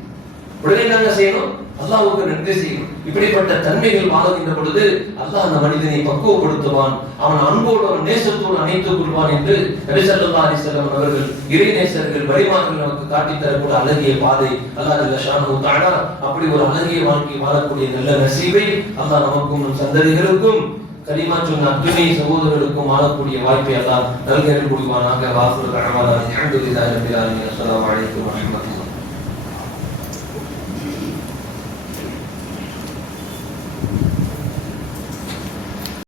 உடனே நாங்க செய்யணும், அல்லாஹ்வுக்கு நன்றி செய்யணும். இப்படிப்பட்ட தன்மைகள் வாழ்கின்ற பொழுது அல்லாஹ் அந்த மனிதனை பக்குவப்படுத்துவான், அவன் அன்போடு அவன் நேசத்தோடு அணைத்துக் கொள்வான் என்று நபி ஸல்லல்லாஹு அலைஹி வஸல்லம் அவர்கள் இறைநேசர்கள் வழிமார்கள் நமக்கு காட்டித் தரக்கூடிய அழகிய பாதை. அல்லாஹ் ஜல்ல ஷானஹு தஆலா அப்படி ஒரு அழகிய வாழ்க்கை வாழக்கூடிய நல்ல நசீபை அல்லாஹ் நமக்கும் நம் சந்ததிகளுக்கும் கலிமா சொன்ன அத்துணை சகோதரர்களுக்கும் வாழக்கூடிய வாய்ப்பை அல்லாஹ் நல்கி அருள் புரிவானாக. வாஃபிரு தஅவானா அல்ஹம்துலில்லாஹி ரப்பில் ஆலமீன். அஸ்ஸலாமு அலைக்கும் வரஹ்மத்துல்லாஹி